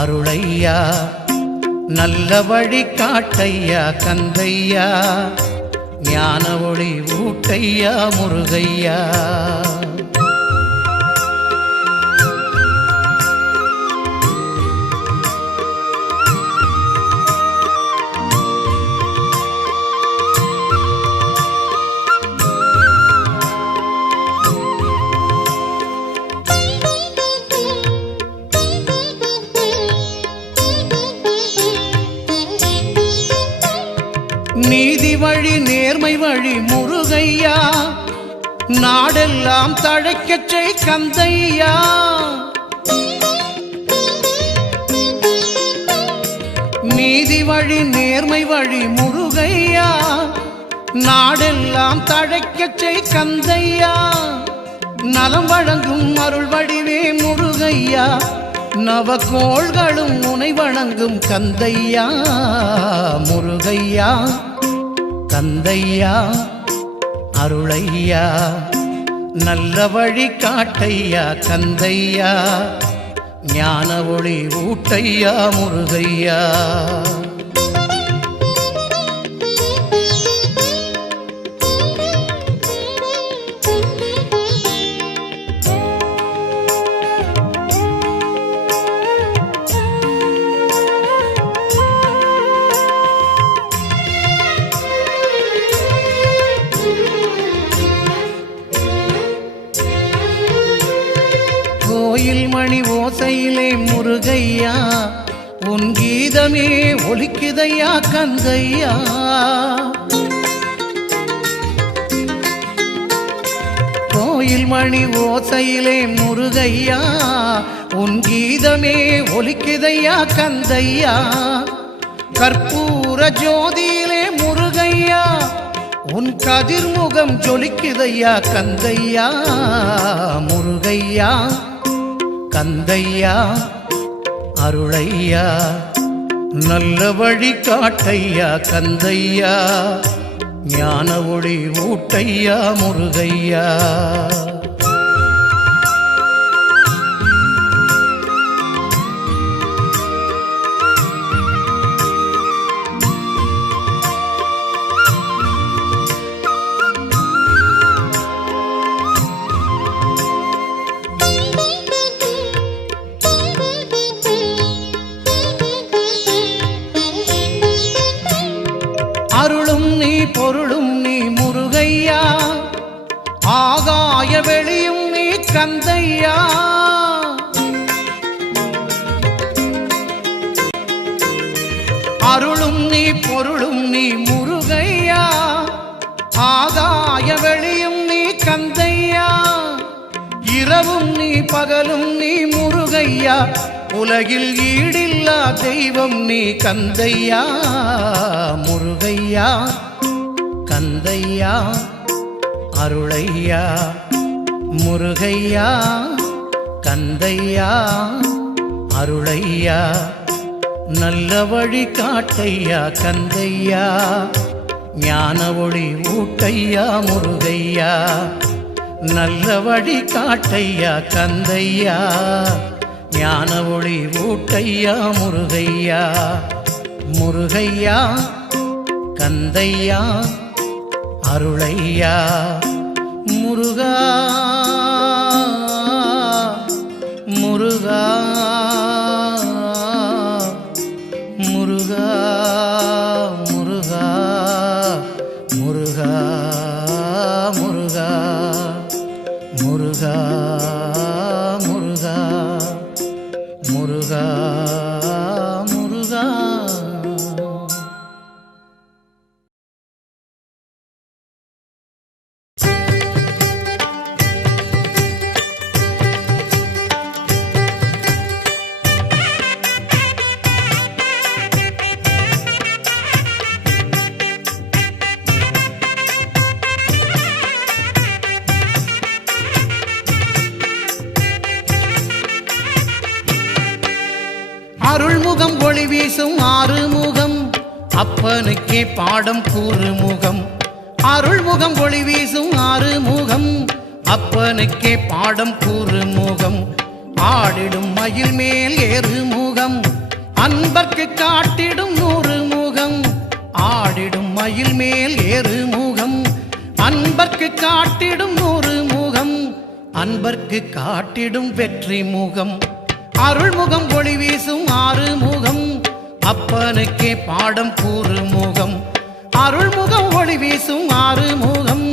அருளையா நல்ல வழி காட்டையா கந்தையா ஞான ஒளி ஊட்டையா முருகையா நீதி வழி நேர்மை வழி முருகையா நாடெல்லாம் தழைக்கச் செய் கந்தையா நீதி வழி நேர்மை வழி முருகையா நாடெல்லாம் தழைக்கச் செய் கந்தையா நலம் வழங்கும் அருள் வடிவே முருகையா நவகோள்களும் உனை வணங்கும் கந்தையா முருகையா கந்தையா அருளையா நல்ல வழி காட்டையா கந்தையா ஞான ஒளி ஊட்டையா முருகையா கோயில் மணி ஓசையிலே முருகையா உன் கீதமே ஒலிக்குதையா கந்தையா கோயில் மணி ஓசையிலே முருகையா உன் கீதமே ஒலிக்குதையா கந்தையா கற்பூர ஜோதியிலே முருகையா உன் கதிர்முகம் ஜொலிக்குதையா கந்தையா முருகையா கந்தையா அருளையா நல்ல வழி காட்டையா கந்தையா ஞான ஒளி ஊட்டையா முருகையா அருளும் நீ பொருளும் நீ முருகையா ஆகாய வெளியும் நீ கந்தையா அருளும் நீ பொருளும் நீ முருகையா ஆகாய வெளியும் நீ கந்தையா இரவும் நீ பகலும் நீ முருகையா உலகில் ஈடில்லா தெய்வம் நீ கந்தையா முருகையா கந்தையா அருளையா முருகையா கந்தையா அருளையா நல்ல வழி காட்டையா கந்தையா ஞான ஒளி ஊட்டையா முருகையா நல்ல வழி காட்டையா கந்தையா ஞான ஒளி ஊட்டையா முருகையா முருகையா கந்தையா அருளையா முருகா முருகா முருகா முருகா முருகா முருகா முருகா முருகா முருகா முருகா அருள்முகம் ஒளி வீசும் ஆறுமுகம் அப்பனுக்கே பாடம் கூறுமுகம் அருள்முகம் ஒளி வீசும் ஆறுமுகம் அப்பனுக்கே பாடம் கூறுமுகம் ஆடிடும் மயில் மேல் ஏறுமுகம் அன்பர்க்கு காட்டிடும் நூறு முகம் ஆடிடும் மயில் மேல் ஏறுமுகம் அன்பர்க்கு காட்டிடும் நூறு முகம் அன்பர்க்கு காட்டிடும் வெற்றி முகம் அருள்முகம் ஒளி வீசும் ஆறுமுகம் அப்பனுக்கே பாடம் கூறுமுகம் அருள்முகம் ஒளி வீசும் ஆறுமுகம்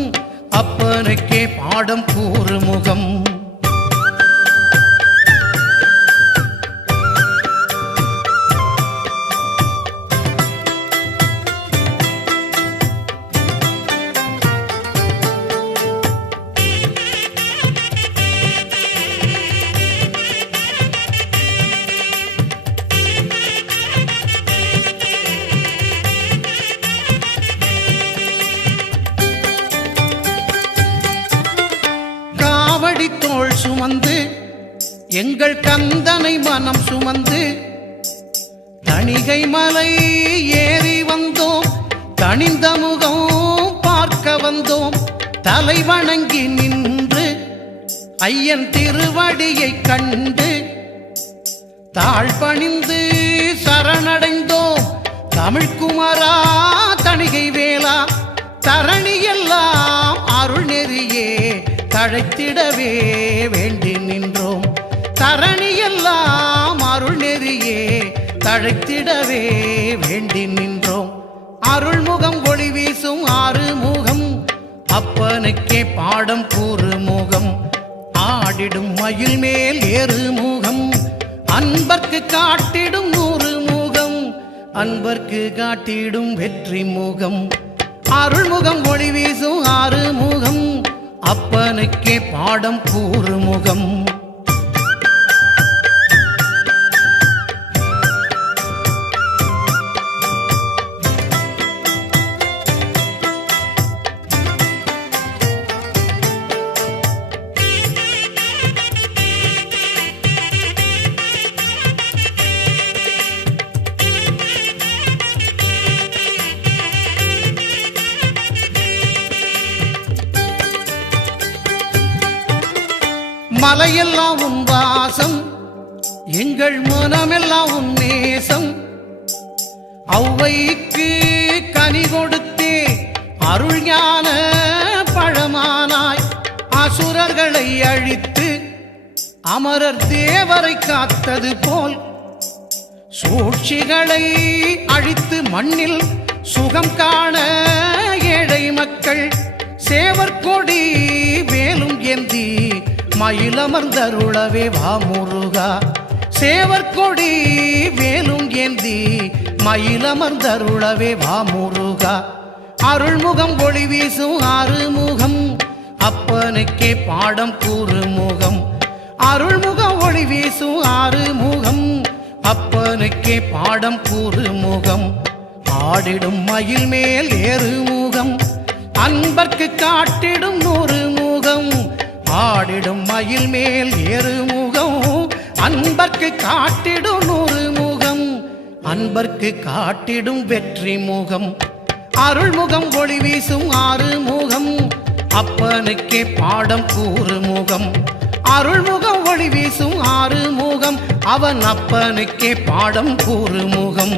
அப்பனுக்கே பாடம் கூறுமுகம் தோள் சுமந்து எங்கள் கந்தனை மனம் சுமந்து தணிகை மலை ஏறி வந்தோம் தணிந்த முகம் பார்க்க வந்தோம் தலை வணங்கி நின்று ஐயன் திருவடியை கண்டு தாழ் பணிந்து சரணடைந்தோம் தமிழ்குமரா தணிகை வேளா தரணியெல்லாம் அருள் நெறியே தழைத்திடவே வேண்டி நின்றோம் தரணியெல்லாம் அருள் நெறியே தழைத்திடவே வேண்டி நின்றோம் அருள்முகம் ஒளி வீசும் ஆறுமுகம் அப்பனுக்கே பாடம் கூறுமுகம் ஆடிடும் மயில் மேல் ஏறுமுகம் அன்பர்க்கு காட்டிடும் நூறு முகம் அன்பர்க்கு காட்டிடும் வெற்றி முகம் அருள்முகம் ஒளி வீசும் ஆறுமுகம் அப்பனுக்கே பாடம் கூறுமுகம் மலையெல்லாம் உன் வாசம் எங்கள் மனமெல்லாம் உன் நேசம் ஔவைக்கு கனி கொடுத்தே அருள் ஞான பழமானாய் அசுரர்களை அழித்து அமரர் தேவரை காத்தது போல் சூழ்ச்சிகளை அழித்து மண்ணில் சுகம் காண ஏழை மக்கள் சேவற்கொடி வேலும் ஏந்தி மயிலமர்ந்தருளவே வா முருகா சேவற்கொடி வேலும் ஏந்தி மயிலமர்ந்தருளவே வா முருகா அருள்முகம் ஒளி வீசும் ஆறுமுகம் அப்பனுக்கே பாடம் கூறுமுகம் அருள்முகம் ஒளி வீசும் ஆறுமுகம் அப்பனுக்கே பாடம் கூறுமுகம் ஆடிடும் மயில் மேல் ஏறுமுகம் அன்பர்க்கு காட்டிடும் 100 முகம் ஆடிடும் மயில் மேல் ஏறு முகம் அன்பர்க்கு காட்டிடும் 100 முகம் அன்பர்க்கு காட்டிடும் வெற்றி முகம் அருள்முகம் ஒளி வீசும் 6 முகம் அப்பனுக்கே பாடம் கூறு முகம் அருள்முகம் ஒளி வீசும் 6 முகம் அவன் அப்பனுக்கே பாடம் கூறு முகம்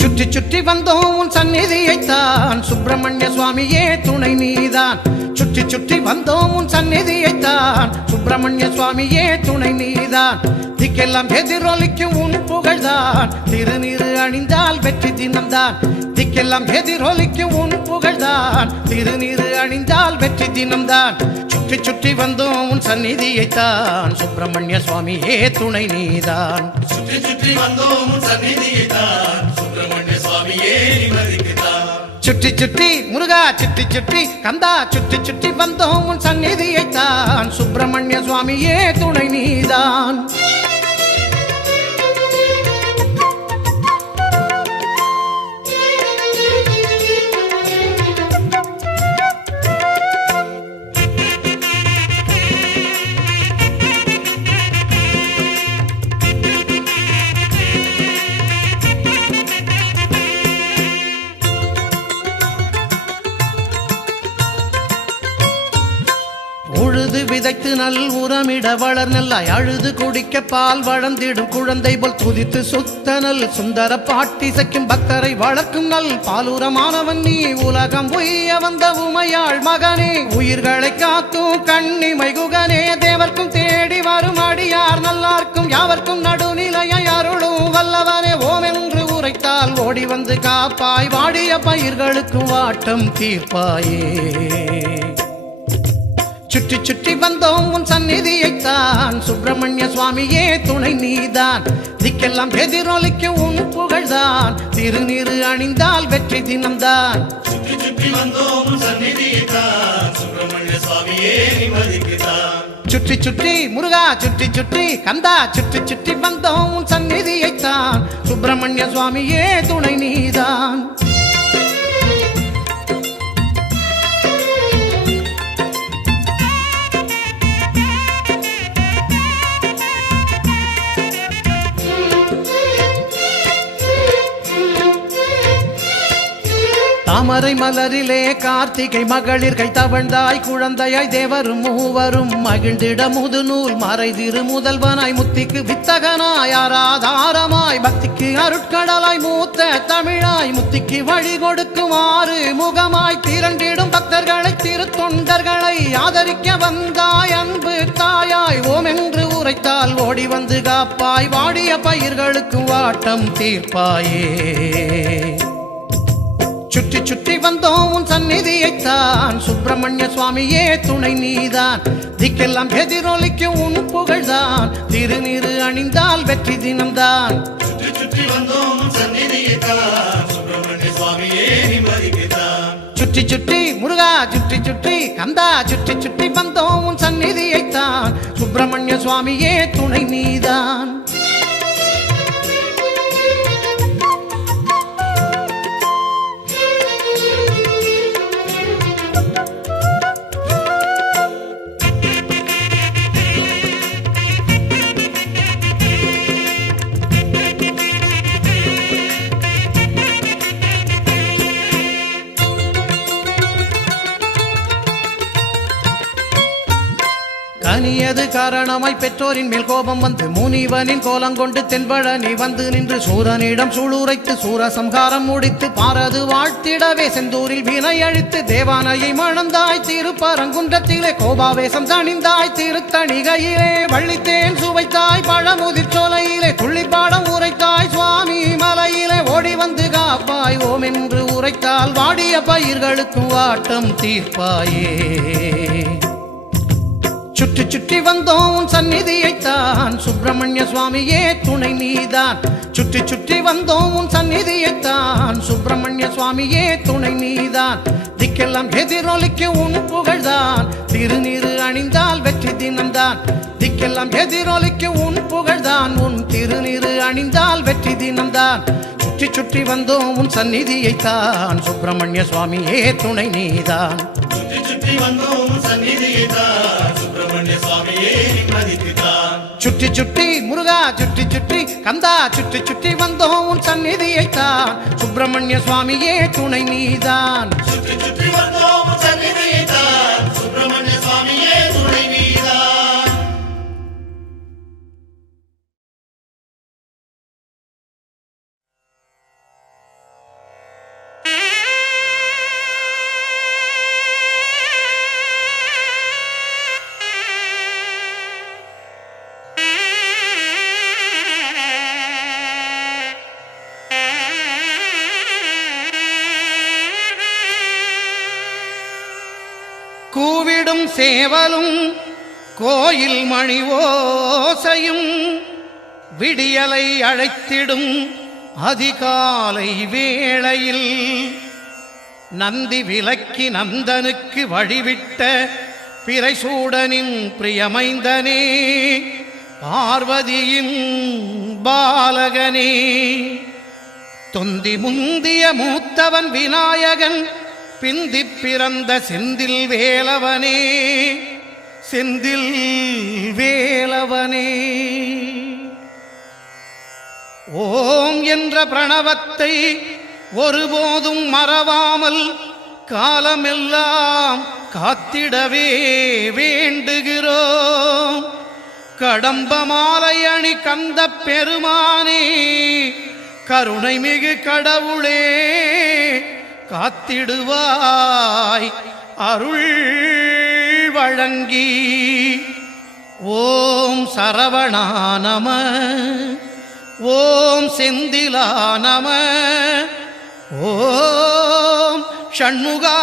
சுற்றி சுற்றி வந்தோம் உன் சந்நிதியைத்தான் சுப்பிரமணிய சுவாமியே துணை நீதான் சுற்றி சுற்றி வந்தோம் உன் சந்நிதியைத்தான் சுப்பிரமணிய சுவாமியே துணை நீதான் திக்கெல்லாம் எதிரொலிக்கும் உன் புகழ்தான் திருநீறு அணிந்தால் வெற்றி தினம்தான் திக்கெல்லாம் எதிரொலிக்கும் உன் புகழ்தான் திருநீறு அணிந்தால் வெற்றி தினம்தான் சுற்றி சுற்றி வந்தோம் உன் சந்நிதியைத்தான் சுப்பிரமணிய சுவாமியே துணை நீதான் சுற்றி சுற்றி வந்தோம் உன் சந்நிதியைத்தான் சுப்பிரமணிய சுவாமியே நிம்மதிக்குத்தான் சுற்றி சுற்றி முருகா சுற்றி சுற்றி கந்தா சுற்றி சுற்றி வந்தோம் உன் சந்நிதியைத்தான் சுப்பிரமணிய சுவாமியே துணை நீதான் உழுது விதைத்து நல் உரமிட வளர் நெல்லாய் அழுது குடிக்க பால் வளர்ந்திடும் குழந்தை போல் துதித்து சுத்த நல் சுந்தர பாட்டிசைக்கும் பக்தரை வளர்க்கும் நல் பாலுரமானவன் நீ உலகம் உய்ய வந்த உமையாள் மகனே உயிர்களை காக்கும் கண்ணிமை குகனே தேவர்க்கும் தேடி வரும் அடியார் நல்லார்க்கும் யாவர்க்கும் நடுநிலையை அருளும் வல்லவனே ஓம் என்று உரைத்தால் ஓடி வந்து காப்பாய் வாடிய பயிர்களுக்கும் வாட்டம் தீர்ப்பாயே சுற்றி சுற்றி வந்தோம் உன் சந்நிதியைத்தான் சுப்பிரமணிய சுவாமியே துணை நீதான் திக்கெல்லாம் எதிரொலிக்கும் உன் புகழ்தான் திருநீறு அணிந்தால் வெற்றி தினம்தான் சுற்றி சுற்றி வந்தோம் உன் சந்நிதியைத்தான் சுப்பிரமணிய சுவாமியே நிம்மதிக்குத்தான் சுற்றி சுற்றி முருகா சுற்றி சுற்றி கந்தா சுற்றி சுற்றி வந்தோம் உன் சந்நிதியைத்தான் சுப்பிரமணிய சுவாமியே துணை நீதான் தாமரை மலரிலே கார்த்திகை மகளிர் கை தவழ்ந்தாய் குழந்தையாய் தேவரும் மூவரும் மகிழ்ந்திட முதுநூல் மறை திரு முதல்வனாய் முத்திக்கு வித்தகனாய் ஆராதாரமாய் பக்திக்கு அருட்கடலாய் மூத்த தமிழாய் முத்திக்கு வழி கொடுக்குமாறு முகமாய் திரண்டிடும் பக்தர்களை திருத்தொண்டர்களை ஆதரிக்க வந்தாய் அன்பு தாயாய் ஓம் என்று உரைத்தால் ஓடி வந்து காப்பாய் வாடிய பயிர்களுக்கும் வாட்டம் தீர்ப்பாயே சுற்றி சுற்றி வந்தோம் உன் சந்நிதியைத்தான் சுப்பிரமணிய சுவாமியே துணை நீதான் திக்கெல்லாம் எதிரொலிக்கும் உன் புகழ்தான் திருநீறு அணிந்தால் வெற்றி தினம்தான் சுற்றி சுற்றி வந்தோம் உன் சந்நிதியைத்தான் சுப்பிரமணிய சுவாமியே நிம்மதிக்குத்தான் சுற்றி சுற்றி முருகா சுற்றி சுற்றி கந்தா சுற்றி சுற்றி வந்தோம் உன் சந்நிதியைத்தான் சுப்பிரமணிய சுவாமியே துணை நீதான் சனியது காரணமாய் பெற்றோரின் மேல் கோபம் வந்து முனிவனின் கோலங்கொண்டு தென்பழனி வந்து நின்று சூரனிடம் சூளுரைத்து சூரசம்ஹாரம் முடித்து பாரது வாழ்த்திடவே செந்தூரில் வீணை அழித்து தேவானையை மணந்தாய் திருப்பரங்குன்றத்திலே கோபாவேசம் தணிந்தாய் திருத்தணிகையிலே வள்ளித்தேன் சுவைத்தாய் பழமுதிர் சோலையிலே துள்ளிப்பாடம் உரைத்தாய் சுவாமி மலையிலே ஓடி வந்து காப்பாய் ஓம் என்று உரைத்தால் வாடிய பயிர்களுக்கும் வாட்டம் தீர்ப்பாயே சுற்றி சுற்றி வந்தோம் உன் சந்நிதியைத்தான் சுப்பிரமணிய சுவாமியே துணை நீதான் சுற்றி சுற்றி வந்தோம் உன் சந்நிதியைத்தான் சுப்பிரமணிய சுவாமியே துணை நீதான் திக்கெல்லாம் எதிரொலிக்க உன் புகழ்தான் திருநீறு அணிந்தால் வெற்றி தினம்தான் திக்கெல்லாம் எதிரொலிக்க உன் புகழ்தான் உன் திருநீறு அணிந்தால் வெற்றி தினம்தான் சுற்றி சுற்றி வந்தோம் உன் சந்நிதியைத்தான் சுப்பிரமணிய சுவாமியே துணை நீதான் சுற்றி சுற்றி வந்தோம் சந்நிதியைத்தான் சுப்பிரமணிய சுவாமியே நிம்மதித்தான் சுற்றி சுற்றி முருகா சுற்றி சுற்றி கந்தா சுற்றி சுற்றி வந்தோம் உன் சந்நிதியைத்தான் சுப்பிரமணிய சுவாமியே துணை நீதான் சுற்றி சுற்றி வந்தோம் சந்நிதியைத்தான் சுப்பிரமணிய சுவாமியே துணை நீதான் கூவிடும் சேவலும் கோயில் மணி ஓசையும் விடியலை அழைத்திடும் அதிகாலை வேளையில் நந்தி விலக்கி நந்தனுக்கு வழிவிட்ட பிறைசூடனின் பிரியமைந்தனே பார்வதியின் பாலகனே தொந்தி முந்திய மூத்தவன் விநாயகன் பிந்தி பிறந்த செந்தில் வேலவனே செந்தில் வேலவனே ஓம் என்ற பிரணவத்தை ஒருபோதும் மறவாமல் காலமெல்லாம் காத்திடவே வேண்டுகிறோம் கடம்ப மாலை அணி கந்த பெருமானே கருணை மிகு கடவுளே காத்திடுவாய் அருள் வழங்கி ஓம் சரவணா நம ஓம் செந்திலா நம ஓம் ஷண்முகா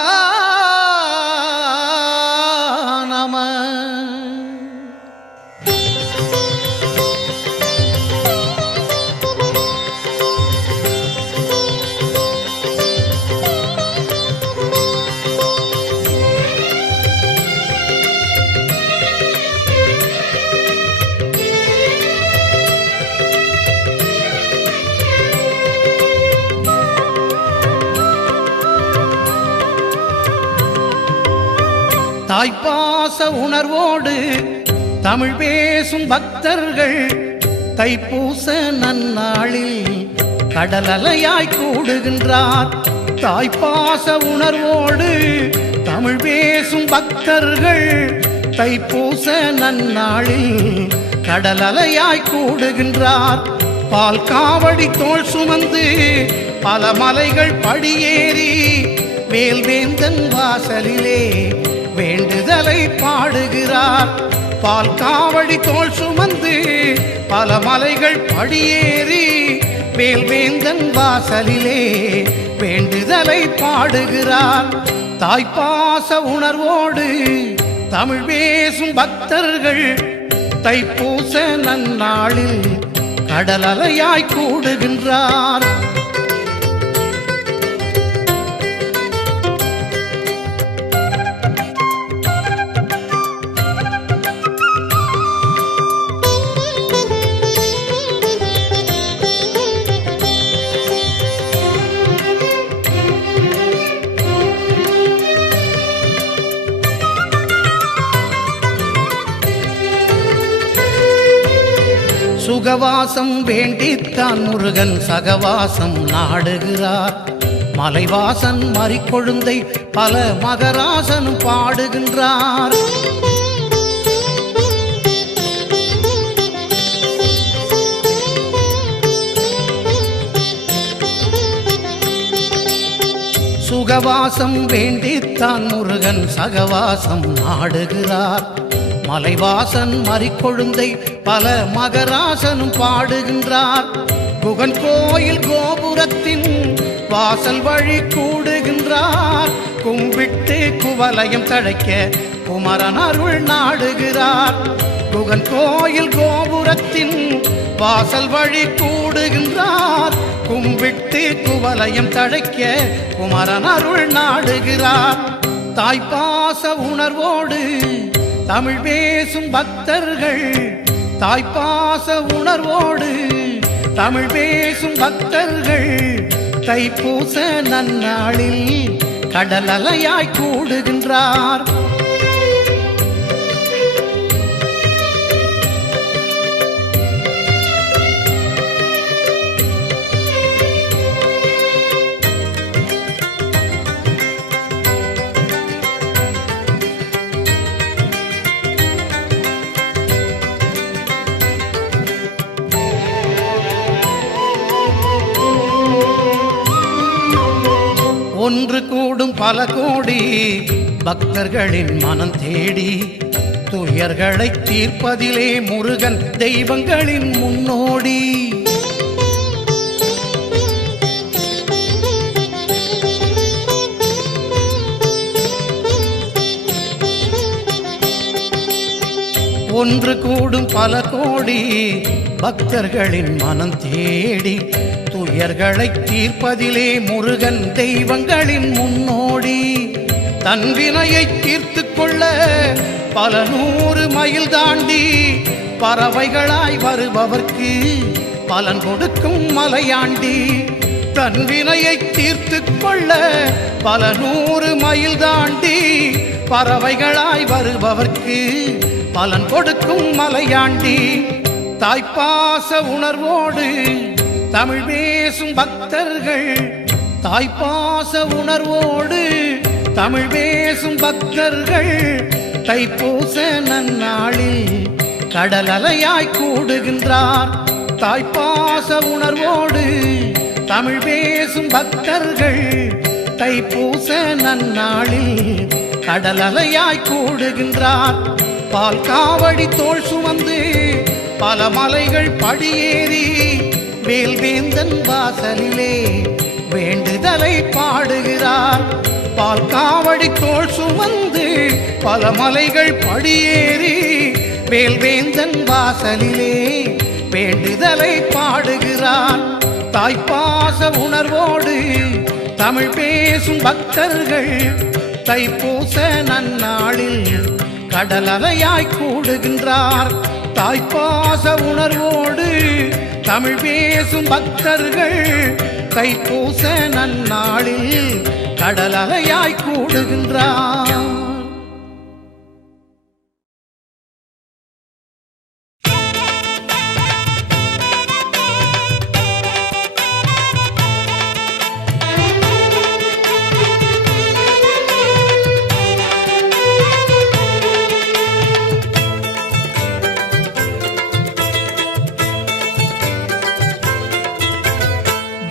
நம தாய்ப்பாச உணர்வோடு தமிழ் பேசும் பக்தர்கள் தைப்பூச நன்னாளில் கடலலையாய் கூடுகின்றார் தாய்ப்பாச உணர்வோடு தமிழ் பேசும் பக்தர்கள் தைப்பூச நன்னாளில் கடலலையாய் கூடுகின்றார் பால் காவடி தோள் சுமந்து பல மலைகள் படியேறி வேல்வேந்தன் வாசலிலே வேண்டுதலை பாடுகிறார் பால் காவடி தோள் சுமந்து பல மலைகள் படியேறி வேல்வேந்தன் வாசலிலே வேண்டுதலை பாடுகிறார் தாய்ப்பாச உணர்வோடு தமிழ் பேசும் பக்தர்கள் தைப்பூச நன்னாளில் கடலலையாய் கூடுகின்றார் சுகவாசம் வேண்டித்தான் முருகன் சகவாசம் நாடுகிறார் மலைவாசன் மறிக்கொழுந்தை பல மகராசனும் பாடுகின்றார் சுகவாசம் வேண்டித்தான் முருகன் சகவாசம் நாடுகிறார். மலைவாசன் மறிக்கொழுந்தை பல மகராசனும் பாடுகின்றார். குகன் கோயில் கோபுரத்தின் வாசல் வழி கூடுகின்றார். கும்பிட்டு குவலயம் தழைக்க குமரன் அருள் நாடுகிறார். குகன் கோயில் கோபுரத்தின் வாசல் வழி கூடுகின்றார். கும்பிட்டு குவலயம் தழைக்க குமரன் அருள் நாடுகிறார். தாய்ப்பாச உணர்வோடு தமிழ் பேசும் பக்தர்கள், தாய்ப்பாச உணர்வோடு தமிழ் பேசும் பக்தர்கள் தைப்பூச நன்னாளில் கடல் அலையாய் கூடுகின்றார். ஒன்று கூடும் பல கோடி பக்தர்களின் மனம் தேடி துயர்களை தீர்ப்பதிலே முருகன் தெய்வங்களின் முன்னோடி. ஒன்று கூடும் பல கோடி பக்தர்களின் மனம் தேடி துயர்களை தீர்ப்பதிலே முருகன் தெய்வங்களின் முன்னோடி. தன் வினையை தீர்த்து கொள்ள பல 100 மைல் தாண்டி பறவைகளாய் வருபவர்க்கு பலன் கொடுக்கும் மலையாண்டி. தன் வினையை தீர்த்து கொள்ள பல 100 மைல் தாண்டி பறவைகளாய் வருபவர்க்கு பலன் கொடுக்கும் மலையாண்டி. தாய்ப்பாச உணர்வோடு தமிழ் பேசும் பக்தர்கள், தாய்ப்பாச உணர்வோடு தமிழ் பேசும் பக்தர்கள் தைப்பூச நன்னாளில் கடல் அலையாய் கூடுகின்றார். தாய்ப்பாச உணர்வோடு தமிழ் பேசும் பக்தர்கள் தைப்பூச நன்னாளில் கடல் அலையாய் கூடுகின்றார். பால் காவடி தோள் சுமந்து பல மலைகள் படியேறி வேல்வேந்தன் வாசலிலே வேண்டுதலை பாடுகிறார். பால் காவடி தோள் சுமந்து பல மலைகள் படியேறி வேல்வேந்தன் வாசலிலே வேண்டுதலை பாடுகிறார். தாய்ப்பாச உணர்வோடு தமிழ் பேசும் பக்தர்கள் தைப்பூச நன்னாளில் கடல் அலையாய் கூடுகின்றார். தாய்ப்பாச உணர்வோடு தமிழ் பேசும் பக்தர்கள் தைப்பூச நன்னாளில் கடல் அலையாய் கூடுகின்றார்.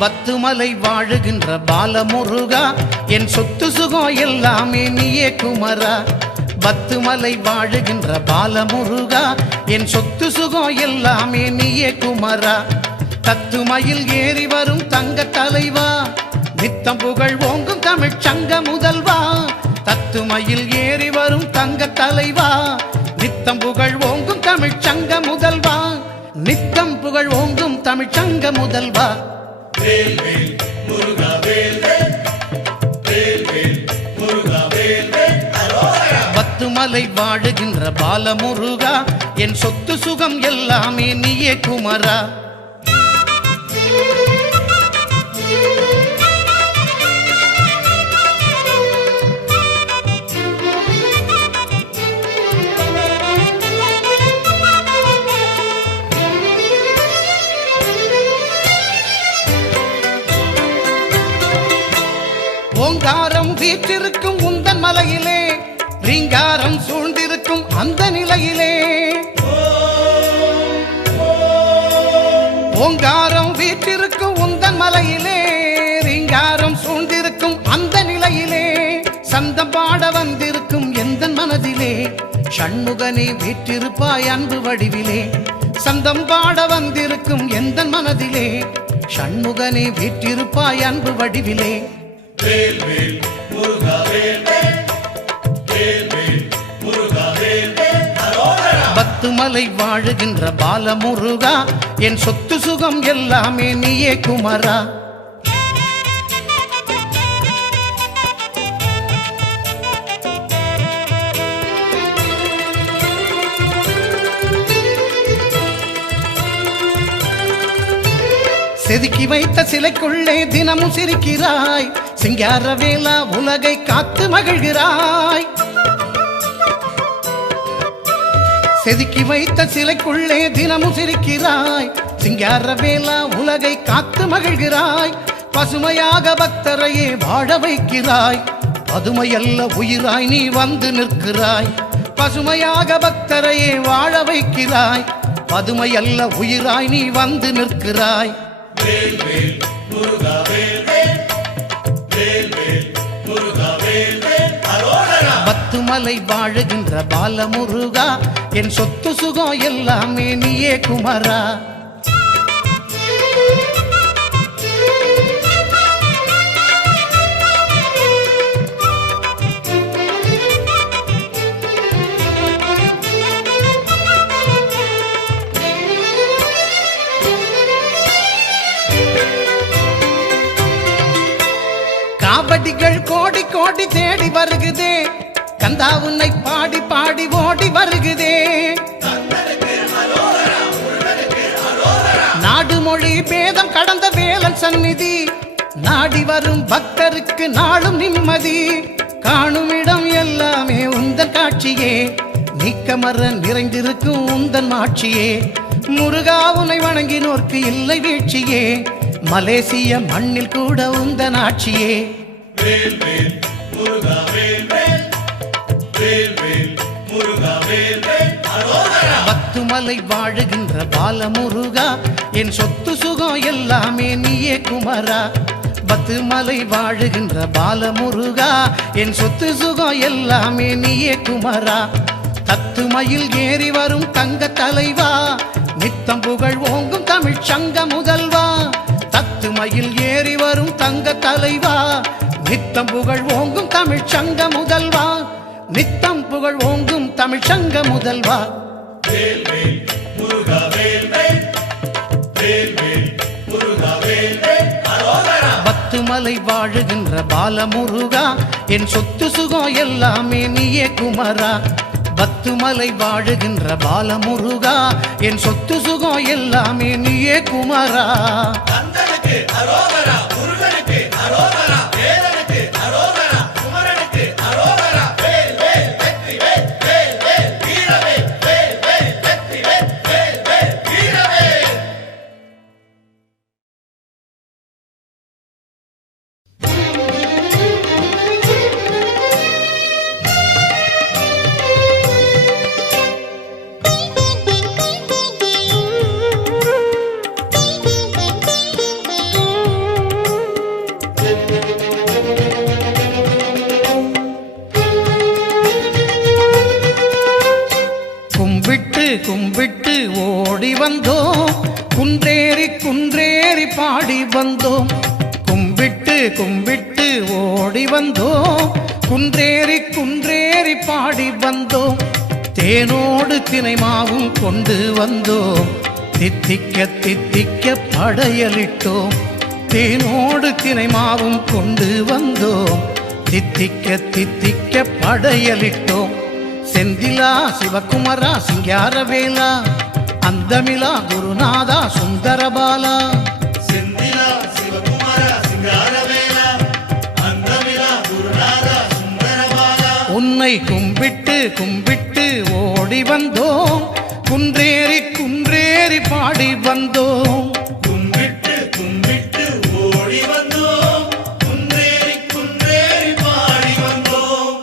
பத்துமலை வாழுகின்ற பாலமுருகா என் சொத்து சுகம் எல்லாமே நீயே குமரா. பத்துமலை வாழுகின்ற பாலமுருகா என் சொத்து சுகம் எல்லாமே நீயே குமரா. தத்துமயில் ஏறி வரும் தங்க தலைவா நித்தம் புகழ் ஓங்கும் தமிழ் சங்க முதல்வா. தத்துமயில் ஏறி வரும் தங்க தலைவா நித்தம் புகழ் ஓங்கும் தமிழ் சங்க முதல்வா. நித்தம் புகழ் ஓங்கும் தமிழ் சங்க முதல்வா. வேல் வேல் முருகா வேல் வேல், வேல் வேல் முருகா வேல் வேல். பத்துமலை வாழுகின்ற பாலமுருகா என் சொத்து சுகம் எல்லாமே நீயே குமரா. ஓங்காரம் வீற்றிருக்கும் உந்தன் மலையிலே ரீங்காரம் சூழ்ந்திருக்கும் அந்த நிலையிலே. ஓங்காரம் வீற்றிருக்கும் உந்தன் மலையிலே ரீங்காரம் சூழ்ந்திருக்கும் அந்த நிலையிலே சந்தம் பாட வந்திருக்கும் எந்த மனதிலே ஷண்முகனே வீற்றிருப்பாய் அன்பு வடிவிலே சந்தம் பாட வந்திருக்கும் எந்த மனதிலே ஷண்முகனே வீற்றிருப்பாய் அன்பு வடிவிலே வேல் வேல் முருகா வேல் வேல் வேல் வேல் முருகா வேல் வேல் அரோகரா பத்துமலை வாழுகின்ற பாலமுருகா என் சொத்து சுகம் எல்லாமே நீயே குமரா செதுக்கி வைத்த சிலைக்குள்ளே தினமும் சிரிக்கிறாய் சிங்கார வேலா உலகை காத்து மகிழ்கிறாய் செதுக்கி வைத்த சிலைக்குள்ளே தினமும் சிரிக்கிறாய் சிங்கார வேலா உலகை காத்து மகிழ்கிறாய் பசுமையாக பக்தரையே வாழ வைக்கிறாய் பதுமையல்ல உயிராய் நீ வந்து நிற்கிறாய் பசுமையாக பக்தரையே வாழ வைக்கிறாய் பதுமையல்ல உயிராய் நீ வந்து நிற்கிறாய் வேல் வேல் முருகா வேல் வேல் வேல் வேல் முருகா வேல் வேல் அரோகரா பத்துமலை வாழுகின்ற பாலமுருகா என் சொத்து சுகம் எல்லாமே நீயே குமரா காவடிகள் கோடி கோடி தேடி வருகுதே கந்தா உன்னை பாடி பாடி ஓடி வருகுதே நாடு மொழி பேதம் கடந்த வேலன் சந்நிதி நாடி வரும் பக்தருக்கு நாளும் நிம்மதி காணும் இடம் எல்லாமே உந்தன் காட்சியே நீக்கமர நிறைந்திருக்கும் உந்தன் ஆட்சியே முருகா உன்னை வணங்கினோர்க்கு இல்லை வீழ்ச்சியே மலேசிய மண்ணில் கூட உந்தன் ஆட்சியே வேல் வேல் முருகா வேல் வேல் வேல் வேல் முருகா வேல் வேல் அரோகரா பத்துமலை வாழுகின்ற பாலமுருகா என் சொத்து சுகம் எல்லாமே நீயே குமரா பத்துமலை வாழுகின்ற பாலமுருகா என் சொத்து சுகம் எல்லாமே நீயே குமரா தத்துமயில் ஏறி வரும் தங்க தலைவா நித்தம் புகழ் ஓங்கும் தமிழ் சங்க முதல்வா தத்துமயில் ஏறி வரும் தங்க தலைவா நித்தம் புகழ் ஓங்கும் தமிழ் சங்க முதல்வா நித்தம் புகழ் ஓங்கும் தமிழ் சங்க முதல்வா வேல் வேல் முருகா வேல் வேல் வேல் வேல் முருகா வேல் வேல் அரோகரா பத்துமலை வாழுகின்ற பாலமுருகா என் சொத்து சுகம் எல்லாமே நீயே குமரா பத்துமலை வாழுகின்ற பாலமுருகா என் சொத்து சுகம் எல்லாமே நீயே குமரா கந்தனுக்கு அரோகரா முருகனுக்கு அரோகரா வேலனுக்கு அரோகரா குமரனுக்கு அரோகரா வேல் வேல் வெற்றி வேல் வேல் வேல் வீரவேல் வேல் வேல் வெற்றி வேல் வேல் வேல் வீரவேல் கும்பிட்டு கும்பிட்டு ஓடி வந்தோம் குன்றேறி குன்றேறி பாடி வந்தோம் கும்பிட்டு கும்பிட்டு ஓடி வந்தோம் குன்றேறி குன்றேறி பாடி வந்தோம் தேனோடு தினைமாவும் கொண்டு வந்தோம் தித்திக்க தித்திக்க படையலிட்டோம் தேனோடு தினைமாவும் கொண்டு வந்தோம் தித்திக்க தித்திக்க படையலிட்டோம் செந்திலா சிவகுமரா சிங்காரவேலா அந்தமிலா குருநாதா சுந்தரபாலா செந்திலா சிவகுமாரா சிங்காரவேலா அந்தமிலா குருநாதா சுந்தரபாலா உன்னை கும்பிட்டு கும்பிட்டு ஓடி வந்தோம் குன்றேறி குன்றேறி பாடி வந்தோம் கும்பிட்டு கும்பிட்டு ஓடி வந்தோம் குன்றேறி குன்றேறி பாடி வந்தோம்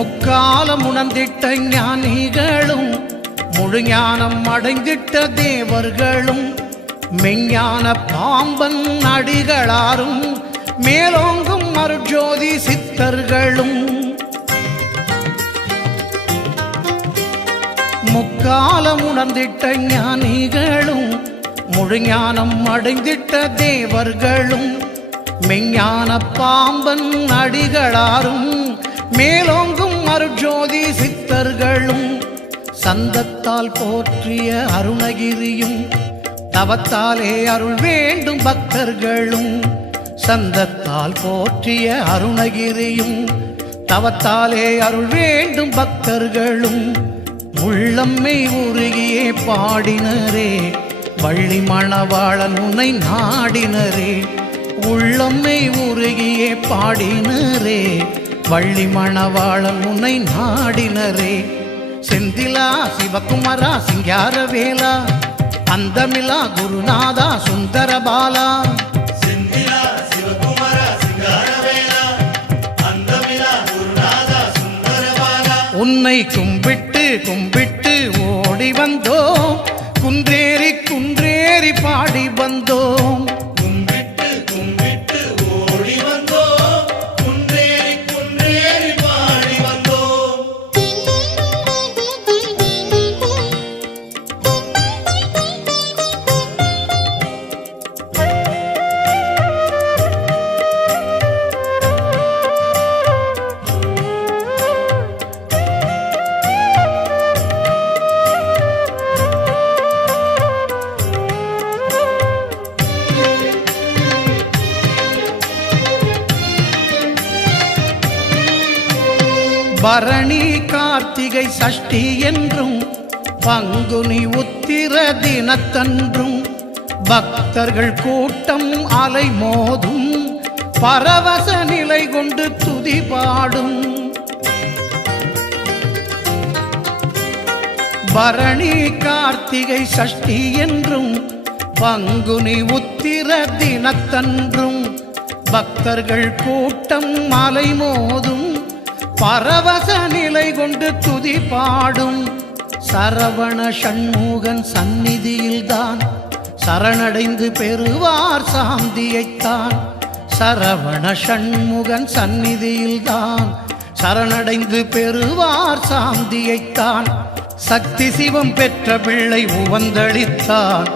முக்காலம் உணர்ந்திட்ட ஞானிகளும் முழுஞானம் அடைந்திட்ட தேவர்களும் மெஞ்ஞான பாம்பன் அடிகளாரும் மேலோங்கும் அருட்ஜோதி சித்தர்களும் முக்காலம் உணர்ந்திட்ட ஞானிகளும் முழுஞானம் அடைந்திட்ட தேவர்களும் மெஞ்ஞான பாம்பன் அடிகளாரும் மேலோங்கும் அருட்ஜோதி சித்தர்களும் சந்தத்தால் போற்றிய அருணகிரியும் தவத்தாலே அருள் வேண்டும் பக்தர்களும் சந்தத்தால் போற்றிய அருணகிரியும் தவத்தாலே அருள் வேண்டும் பக்தர்களும் உள்ளம்மை உருகியே பாடினரே வள்ளி மணவாளன் உன்னை நாடினரே உள்ளம்மை உருகியே பாடினரே வள்ளி மணவாளன் உன்னை நாடினரே செந்திலா சிவகுமாரா சிங்காரவேலா அந்தமிலா குருநாதா சுந்தரபாலா செந்திலா சிவகுமாரா சிங்காரவேலா அந்தமிலா குருநாதா சுந்தரபாலா உன்னை கும்பிட்டு கும்பிட்டு ஓடி வந்தோம் குன்றேறி குன்றேறி பாடி வந்தோம் கும்பிட்டு கும்பிட்டு ஓடி வந்தோம் குன்றேறி குன்றேறி பாடி வந்தோம் பரணி கார்த்திகை சஷ்டி என்றும் பங்குனி உத்திர தினத்தன்றும் பக்தர்கள் கூட்டம் அலைமோதும் பரவச நிலை கொண்டு துதி பாடும் பரணி கார்த்திகை சஷ்டி என்றும் பங்குனி உத்திர தினத்தன்றும் பக்தர்கள் கூட்டம் அலைமோதும் பரவச நிலை கொண்டு துதி பாடும் சரவண சண்முகன் சந்நிதியில்தான் சரணடைந்து பெறுவார் சாந்தியைத்தான் சரவண சண்முகன் சந்நிதியில்தான் சரணடைந்து பெறுவார் சாந்தியைத்தான் சக்தி சிவம் பெற்ற பிள்ளை உவந்தளித்தான்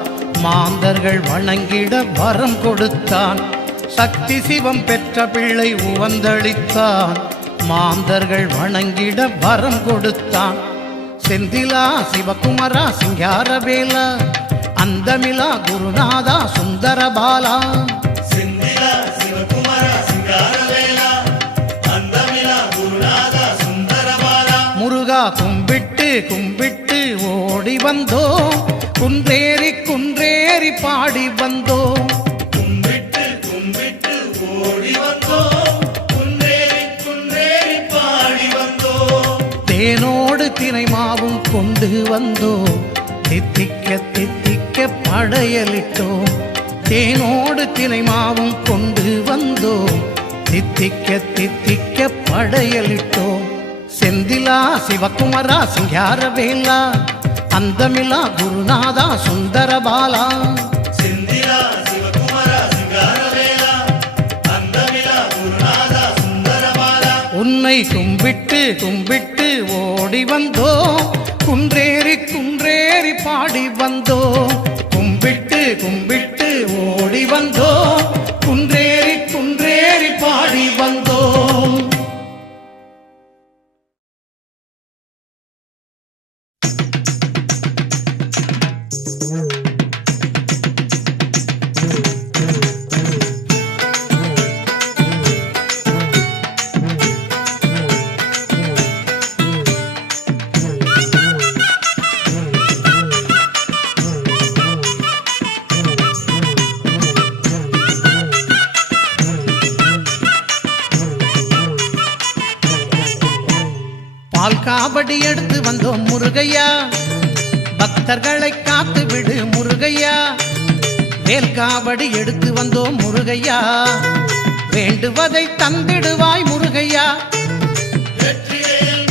மாந்தர்கள் வணங்கிட வரம் கொடுத்தான் சக்தி சிவம் பெற்ற பிள்ளை உவந்தளித்தான் மாந்தர்கள் வணங்கிட வரம் கொடுத்தான் செந்திலா சிவகுமாரா சிங்காரவேலா அந்தமிலா குருநாதா சுந்தரபாலா செந்திலா சிவகுமாரா சிங்காரவேலா அந்தமிலா குருநாதா சுந்தரபாலா முருகா கும்பிட்டு கும்பிட்டு ஓடி வந்தோம் குன்றேறி குன்றேறி பாடி வந்தோம் கும்பிட்டு கும்பிட்டு ஓடி வந்தோம் குன்றேறி குன்றேறி பாடி வந்தோம் தேனோடு தினை மாவும் கொண்டு வந்தோம் தித்திக்க தித்திக்க படையலிட்டோம் தேனோடு தினை மாவும் கொண்டு வந்தோம் தித்திக்க தித்திக்க படையலிட்டோம் செந்திலா சிவகுமாரா சிங்காரவேலா அந்தமிலா குருநாதா சுந்தரபாலா செந்திலா சிவகுமாரா சிங்காரவேலா அந்தமிலா குருநாதா சுந்தரபாலா உன்னை கும்பிட்டு கும்பிட்டு ஓடி வந்தோம் குன்றேறி குன்றேறி பாடி வந்தோம் கும்பிட்டு கும்பிட்டு ஓடி வந்தோம் குன்றேறி குன்றேறி பாடி வந்தோம் பால் காவடி எடுத்து வந்தோம் முருகையா பக்தர்களை காத்து விடு முருகையா வேல் காவடி எடுத்து வந்தோம் முருகையா வேண்டுவதை தந்திடுவாய் முருகையா வெற்றிவேல்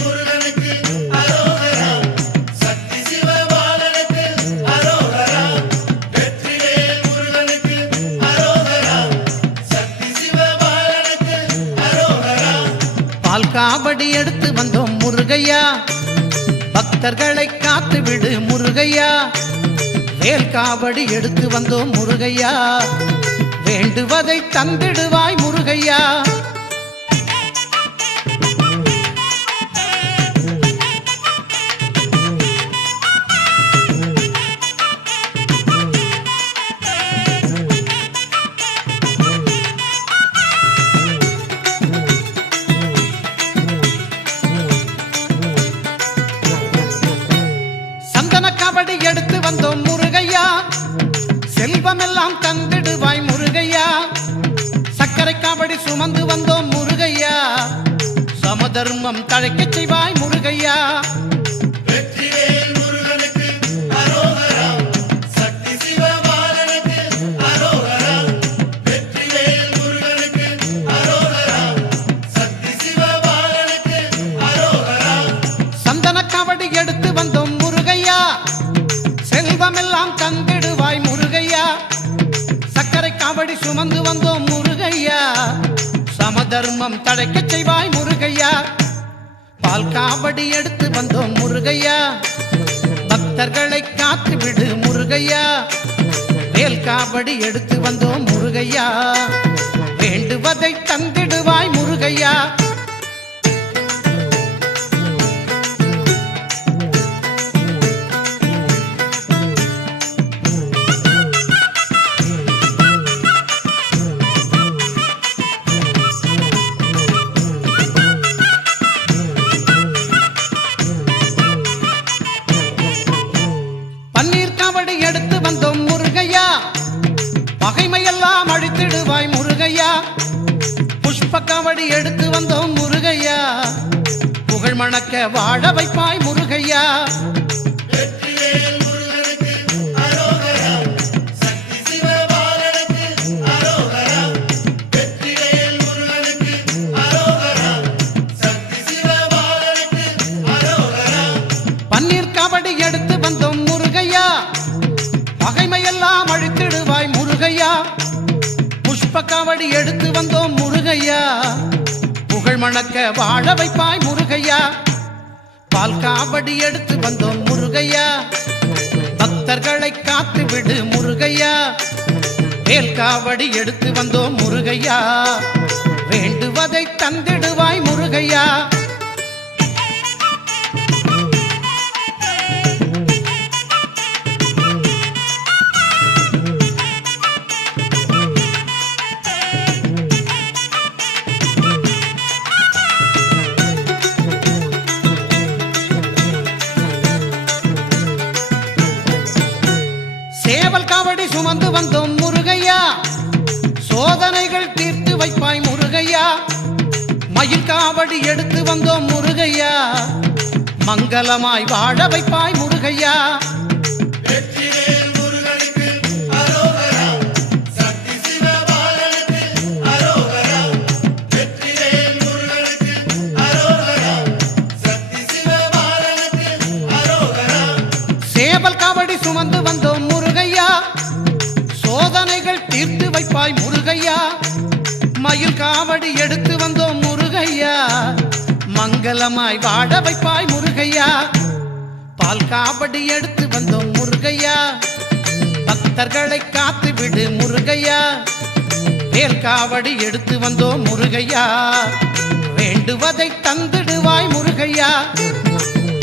வந்தோம் முருகையா பக்தர்களை காத்து விடு முருகையா வேல் காவடி எடுத்து வந்தோம் முருகையா வேண்டுவதை தந்திடுவாய் முருகையா காவடி எடுத்து வந்தோம் முருகையா செல்வமெல்லாம் தந்திடுவாய் முருகையா சக்கரை காவடி சுமந்து வந்தோம் முருகையா சமதர்மம் தழைக்கச் செய்வாய் முருகையா வெற்றிவேல் முருகனுக்கு அரோகரா சக்தி சிவபாலனுக்கு அரோகரா வெற்றிவேல் முருகனுக்கு அரோகரா சக்தி சிவபாலனுக்கு அரோகரா சந்தன காவடி எடுத்து வந்தோம் முருகையா செல்வமெல்லாம் தந்திடுவாய் முருகையா சக்கரை காவடி சுமந்து வந்தோம் முருகையா சமதர்மம் தழைக்கச் செய்வாய் முருகையா பால் காவடி எடுத்து வந்தோம் முருகையா பக்தர்களை காத்து விடு முருகையா வேல் காவடி எடுத்து வந்தோம் முருகையா வேண்டுவதை தந்திடுவாய் முருகையா பன்னீர் காவடி எடுத்து வந்தோம் முருகையா பகைமையெல்லாம் அழித்திடுவாய் முருகையா புஷ்ப காவடி எடுத்து வந்தோம் முருகையா புகழ் மணக்க வாழ வைப்பாய் முருகையா வெற்றிவேல் முருகனுக்கு அரோகரா சக்தி சிவபாலனுக்கு அரோகரா வெற்றிவேல் முருகனுக்கு அரோகரா சக்தி சிவபாலனுக்கு அரோகரா பன்னீர் காவடி எடுத்து வந்தோம் முருகையா பகைமையெல்லாம் அழித்திடுவாய் முருகையா புஷ்ப காவடி எடுத்து வந்தோம் முருகையா புகழ் மணக்க வாழ வைப்பாய் முருகையா பால் காவடி எடுத்து வந்தோம் முருகையா பக்தர்களை காத்து விடு முருகையா வேல் காவடி எடுத்து வந்தோம் முருகையா வேண்டுவதை தந்திடுவாய் முருகையா சேவல் காவடி சுமந்து வந்தோம் முருகையா சோதனைகள் தீர்த்து வைப்பாய் முருகையா மயில் காவடி எடுத்து வந்தோம் முருகையா மங்களமாய் வாழ வைப்பாய் முருகையா வெற்றிவேல் முருகனுக்கு அரோகரா சக்தி சிவபாலனுக்கு அரோகரா வெற்றிவேல் முருகனுக்கு அரோகரா சக்தி சிவபாலனுக்கு அரோகரா சேவல் காவடி சுமந்து வந்தோம் முருகையா சோதனைகள் தீர்த்து வைப்பாய் முருகையா மயில் காவடி எடுத்து வந்தோம் முருகையா மங்களமாய் வாழ வைப்பாய் முருகையா பால் காவடி எடுத்து வந்தோம் முருகையா பக்தர்களை காத்து விடு முருகையா வேல் காவடி எடுத்து வந்தோம் முருகையா வேண்டுவதை தந்திடுவாய் முருகையா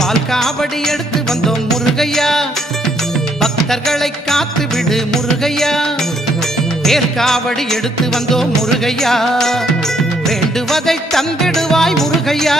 பால் காவடி எடுத்து வந்தோம் முருகையா பக்தர்களை காத்து விடு முருகையா வேல் காவடி எடுத்து வந்தோம் முருகையா வேண்டுவதை தந்திடுவாய் முருகையா